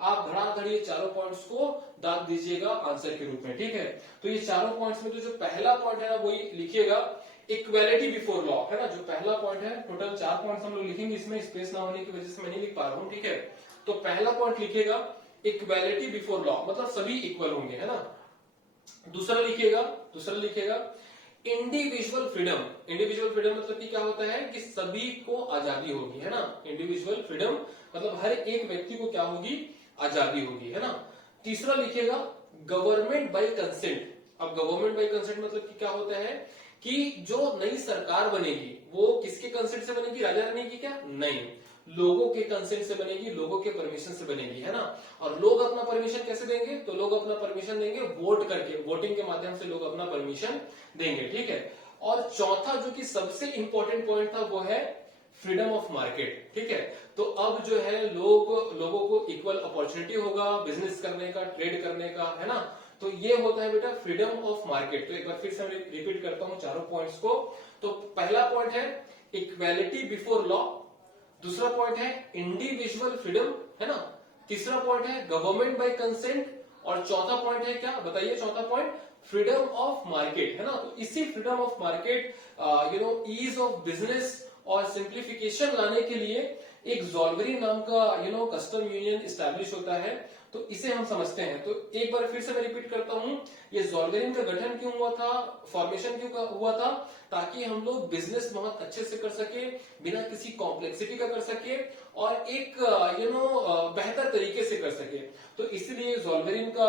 आप धड़ाधड़ ये चारों पॉइंट्स को दाग दीजिएगा आंसर के रूप में, ठीक है। तो ये चारों पॉइंट्स में तो जो पहला पॉइंट है ना वही लिखिएगा, इक्वेलिटी बिफोर लॉ, है ना, जो पहला पॉइंट है। टोटल 4 पॉइंट्स हम लोग लिखेंगे, इसमें स्पेस ना होने की वजह से मैं नहीं लिख पा रहा हूं, ठीक है। तो पहला पॉइंट लिखिएगा इक्वेलिटी बिफोर लॉ, मतलब सभी इक्वल होंगे, है ना। दूसरा लिखिएगा इंडिविजुअल फ्रीडम। इंडिविजुअल फ्रीडम मतलब कि क्या होता है कि सभी को आजादी होगी, है ना। इंडिविजुअल फ्रीडम मतलब हर एक व्यक्ति को क्या होगी, आजादी होगी, है ना। तीसरा लिखिएगा गवर्नमेंट बाय कंसेंट। अब गवर्नमेंट बाय कंसेंट मतलब कि क्या होता है कि जो नई सरकार बनेगी वो किसके कंसेंट से बनेगी, राजा रानी की क्या, नहीं, लोगों के कंसेंट से बनेगी, लोगों के परमिशन से बनेगी, है ना। और लोग अपना परमिशन कैसे देंगे, तो लोग अपना परमिशन देंगे वोट करके, वोटिंग के माध्यम से लोग अपना परमिशन देंगे, ठीक है। और चौथा जो कि सबसे इंपॉर्टेंट पॉइंट था वो है फ्रीडम ऑफ मार्केट, ठीक है। तो अब जो है लोगों को इक्वल अपॉर्चुनिटी होगा बिजनेस करने का, ट्रेड करने का, है ना। तो ये होता है बेटा फ्रीडम ऑफ मार्केट। तो एक बार फिर से मैं रिपीट करता हूं चारों पॉइंट्स को। तो पहला पॉइंट है इक्वालिटी बिफोर लॉ, दूसरा पॉइंट है इंडिविजुअल फ्रीडम, है ना, तीसरा पॉइंट है गवर्नमेंट बाय कंसेंट, और चौथा पॉइंट है क्या, बताइए चौथा पॉइंट, फ्रीडम ऑफ मार्केट, है ना। तो इसी freedom of market, ease of business और सिंप्लीफिकेशन लाने के लिए एक ज़ोल्वेरिन नाम का कस्टम यूनियन स्टैब्लिश होता है। तो इसे हम समझते हैं। तो एक बार फिर से मैं रिपीट करता हूं, ये ज़ोल्वेरिन का गठन क्यों हुआ था, फॉर्मेशन क्यों हुआ था, ताकि हम लोग बिजनेस बहुत अच्छे से कर सके, बिना किसी कॉम्प्लेक्सिटी का कर सके, और एक बेहतर तरीके से कर सके। तो इसलिए ज़ोल्वेरिन का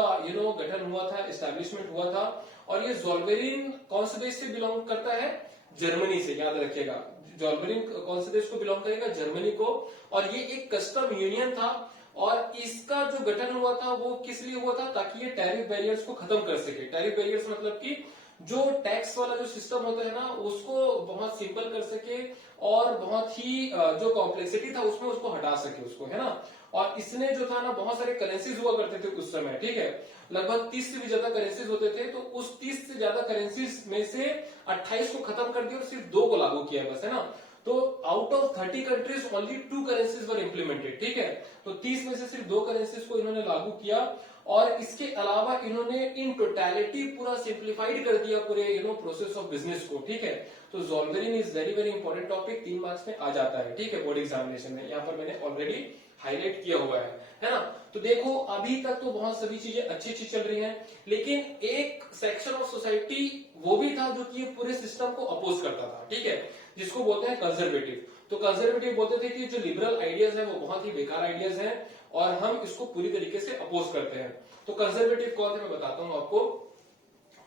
गठन हुआ था, एस्टैब्लिशमेंट हुआ था। और ये ज़ोल्वेरिन कौन से देश से बिलोंग करता है, जर्मनी से, याद रखिएगा। ज़ोल्वेरिन कौन से देश को बिलोंग करेगा, जर्मनी को। और ये एक कस्टम यूनियन था, और इसका जो गठन हुआ था वो किस लिए हुआ था, ताकि ये टैरिफ बैरियर्स को खत्म कर सके। टैरिफ बैरियर्स मतलब कि जो टैक्स वाला जो सिस्टम होता है ना, उसको बहुत सिंपल कर सके, और बहुत ही जो कॉम्प्लेक्सिटी था उसमें उसको हटा सके उसको, है ना। और इसने जो था ना, बहुत सारे करेंसीज हुआ करते थे उस समय, ठीक है, लगभग 30 से भी ज्यादा करेंसीज होते थे। तो उस 30 से ज्यादा करेंसीज में से 28 को खत्म कर दिया और सिर्फ 2 को लागू किया बस, है ना। तो out of 30 countries only 2 currencies were implemented, ठीक है। तो 30 में से सिर्फ 2 करेंसीज को इन्होंने लागू किया, और इसके अलावा इन्होंने इन टोटलिटी पूरा सिंप्लीफाइड कर दिया पूरे प्रोसेस ऑफ बिजनेस को, ठीक है। तो Zollverein is very very important topic, 3 marks में आ जाता है, ठीक है, बोर्ड एग्जामिनेशन में। यहाँ पर मैंने ऑलरेडी हाईलाइट किया हुआ है ना। तो देखो अभी तक तो बहुत सभी चीजें अच्छी अच्छी चल रही हैं, लेकिन एक सेक्शन ऑफ सोसाइटी वो भी था जो कि ये पूरे सिस्टम को अपोज करता था, ठीक है, जिसको बोलते हैं कंजर्वेटिव। तो कंजर्वेटिव बोलते थे कि जो लिबरल आइडियाज है वो बहुत ही बेकार आइडियाज हैं, और हम इसको पूरी तरीके से अपोज करते हैं। तो कंजर्वेटिव कौन थे मैं बताता हूं आपको।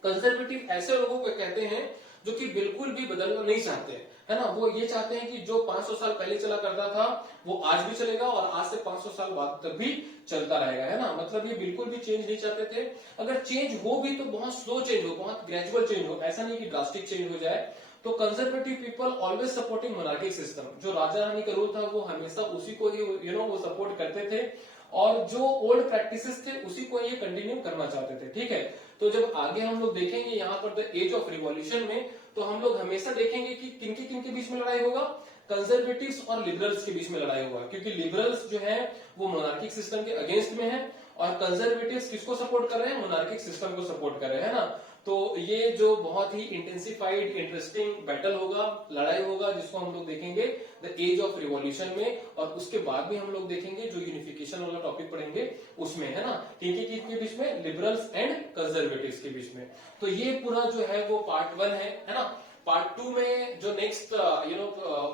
कंजर्वेटिव ऐसे लोगों को कहते हैं जो कि बिल्कुल भी बदलना नहीं चाहते, है ना। वो ये चाहते हैं कि जो 500 साल पहले चला करता था वो आज भी चलेगा, और आज से 500 साल बाद तक भी चलता रहेगा, है ना। मतलब ये बिल्कुल भी चेंज नहीं चाहते थे। अगर चेंज हो भी तो बहुत स्लो चेंज हो, बहुत ग्रेजुअल चेंज हो, ऐसा नहीं कि ड्रास्टिक चेंज हो जाए। तो conservative people always supporting monarchic system. जो राजा रानी का रूल था वो हमेशा उसी को ही वो सपोर्ट करते थे, और जो ओल्ड प्रैक्टिसेस थे उसी को ये कंटिन्यू करना चाहते थे, ठीक है। तो जब आगे हम लोग देखेंगे यहाँ पर द एज ऑफ रिवॉल्यूशन में, तो हम लोग हमेशा देखेंगे कि किनके बीच में लड़ाई होगा, कंजर्वेटिव्स और लिबरल्स के बीच में लड़ाई होगा। क्योंकि लिबरल्स जो है वो मोनार्किक सिस्टम के अगेंस्ट में है, और कंजर्वेटिव्स किसको सपोर्ट कर रहे हैं, मोनार्किक सिस्टम को सपोर्ट कर रहे हैं, है ना। तो ये जो बहुत ही इंटेंसिफाइड इंटरेस्टिंग बैटल होगा, लड़ाई होगा, जिसको हम लोग देखेंगे द एज ऑफ रिवॉल्यूशन में। और उसके बाद भी हम लोग देखेंगे जो यूनिफिकेशन वाला टॉपिक पढ़ेंगे उसमें, है ना, किनके बीच में, लिबरल्स एंड कंजर्वेटिव्स के बीच में। तो ये पूरा जो है वो पार्ट 1 है ना। पार्ट 2 में जो नेक्स्ट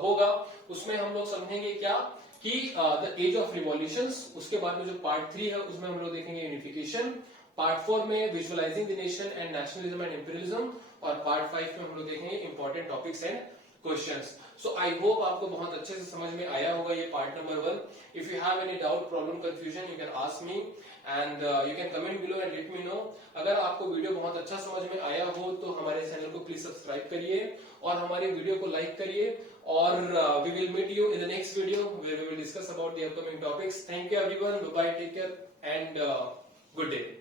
होगा उसमें हम लोग समझेंगे क्या कि द एज ऑफ रिवॉल्यूशंस। उसके बाद में जो पार्ट 3 है उसमें हम लोग देखेंगे यूनिफिकेशन। पार्ट 4 में visualising the nation and nationalism and imperialism, और पार्ट 5 में हम लोग देखेंगे important topics and questions. So I hope आपको बहुत अच्छे से समझ में आया होगा ये part number 1। If you have any doubt, problem, confusion, you can ask me and you can comment below and let me know. अगर आपको वीडियो बहुत अच्छा समझ में आया हो तो हमारे चैनल को प्लीज सब्सक्राइब करिए और हमारे वीडियो को लाइक करिए, और we will meet you in the next video where we will discuss about the upcoming topics. Thank you everyone. Bye bye. Take care and good day.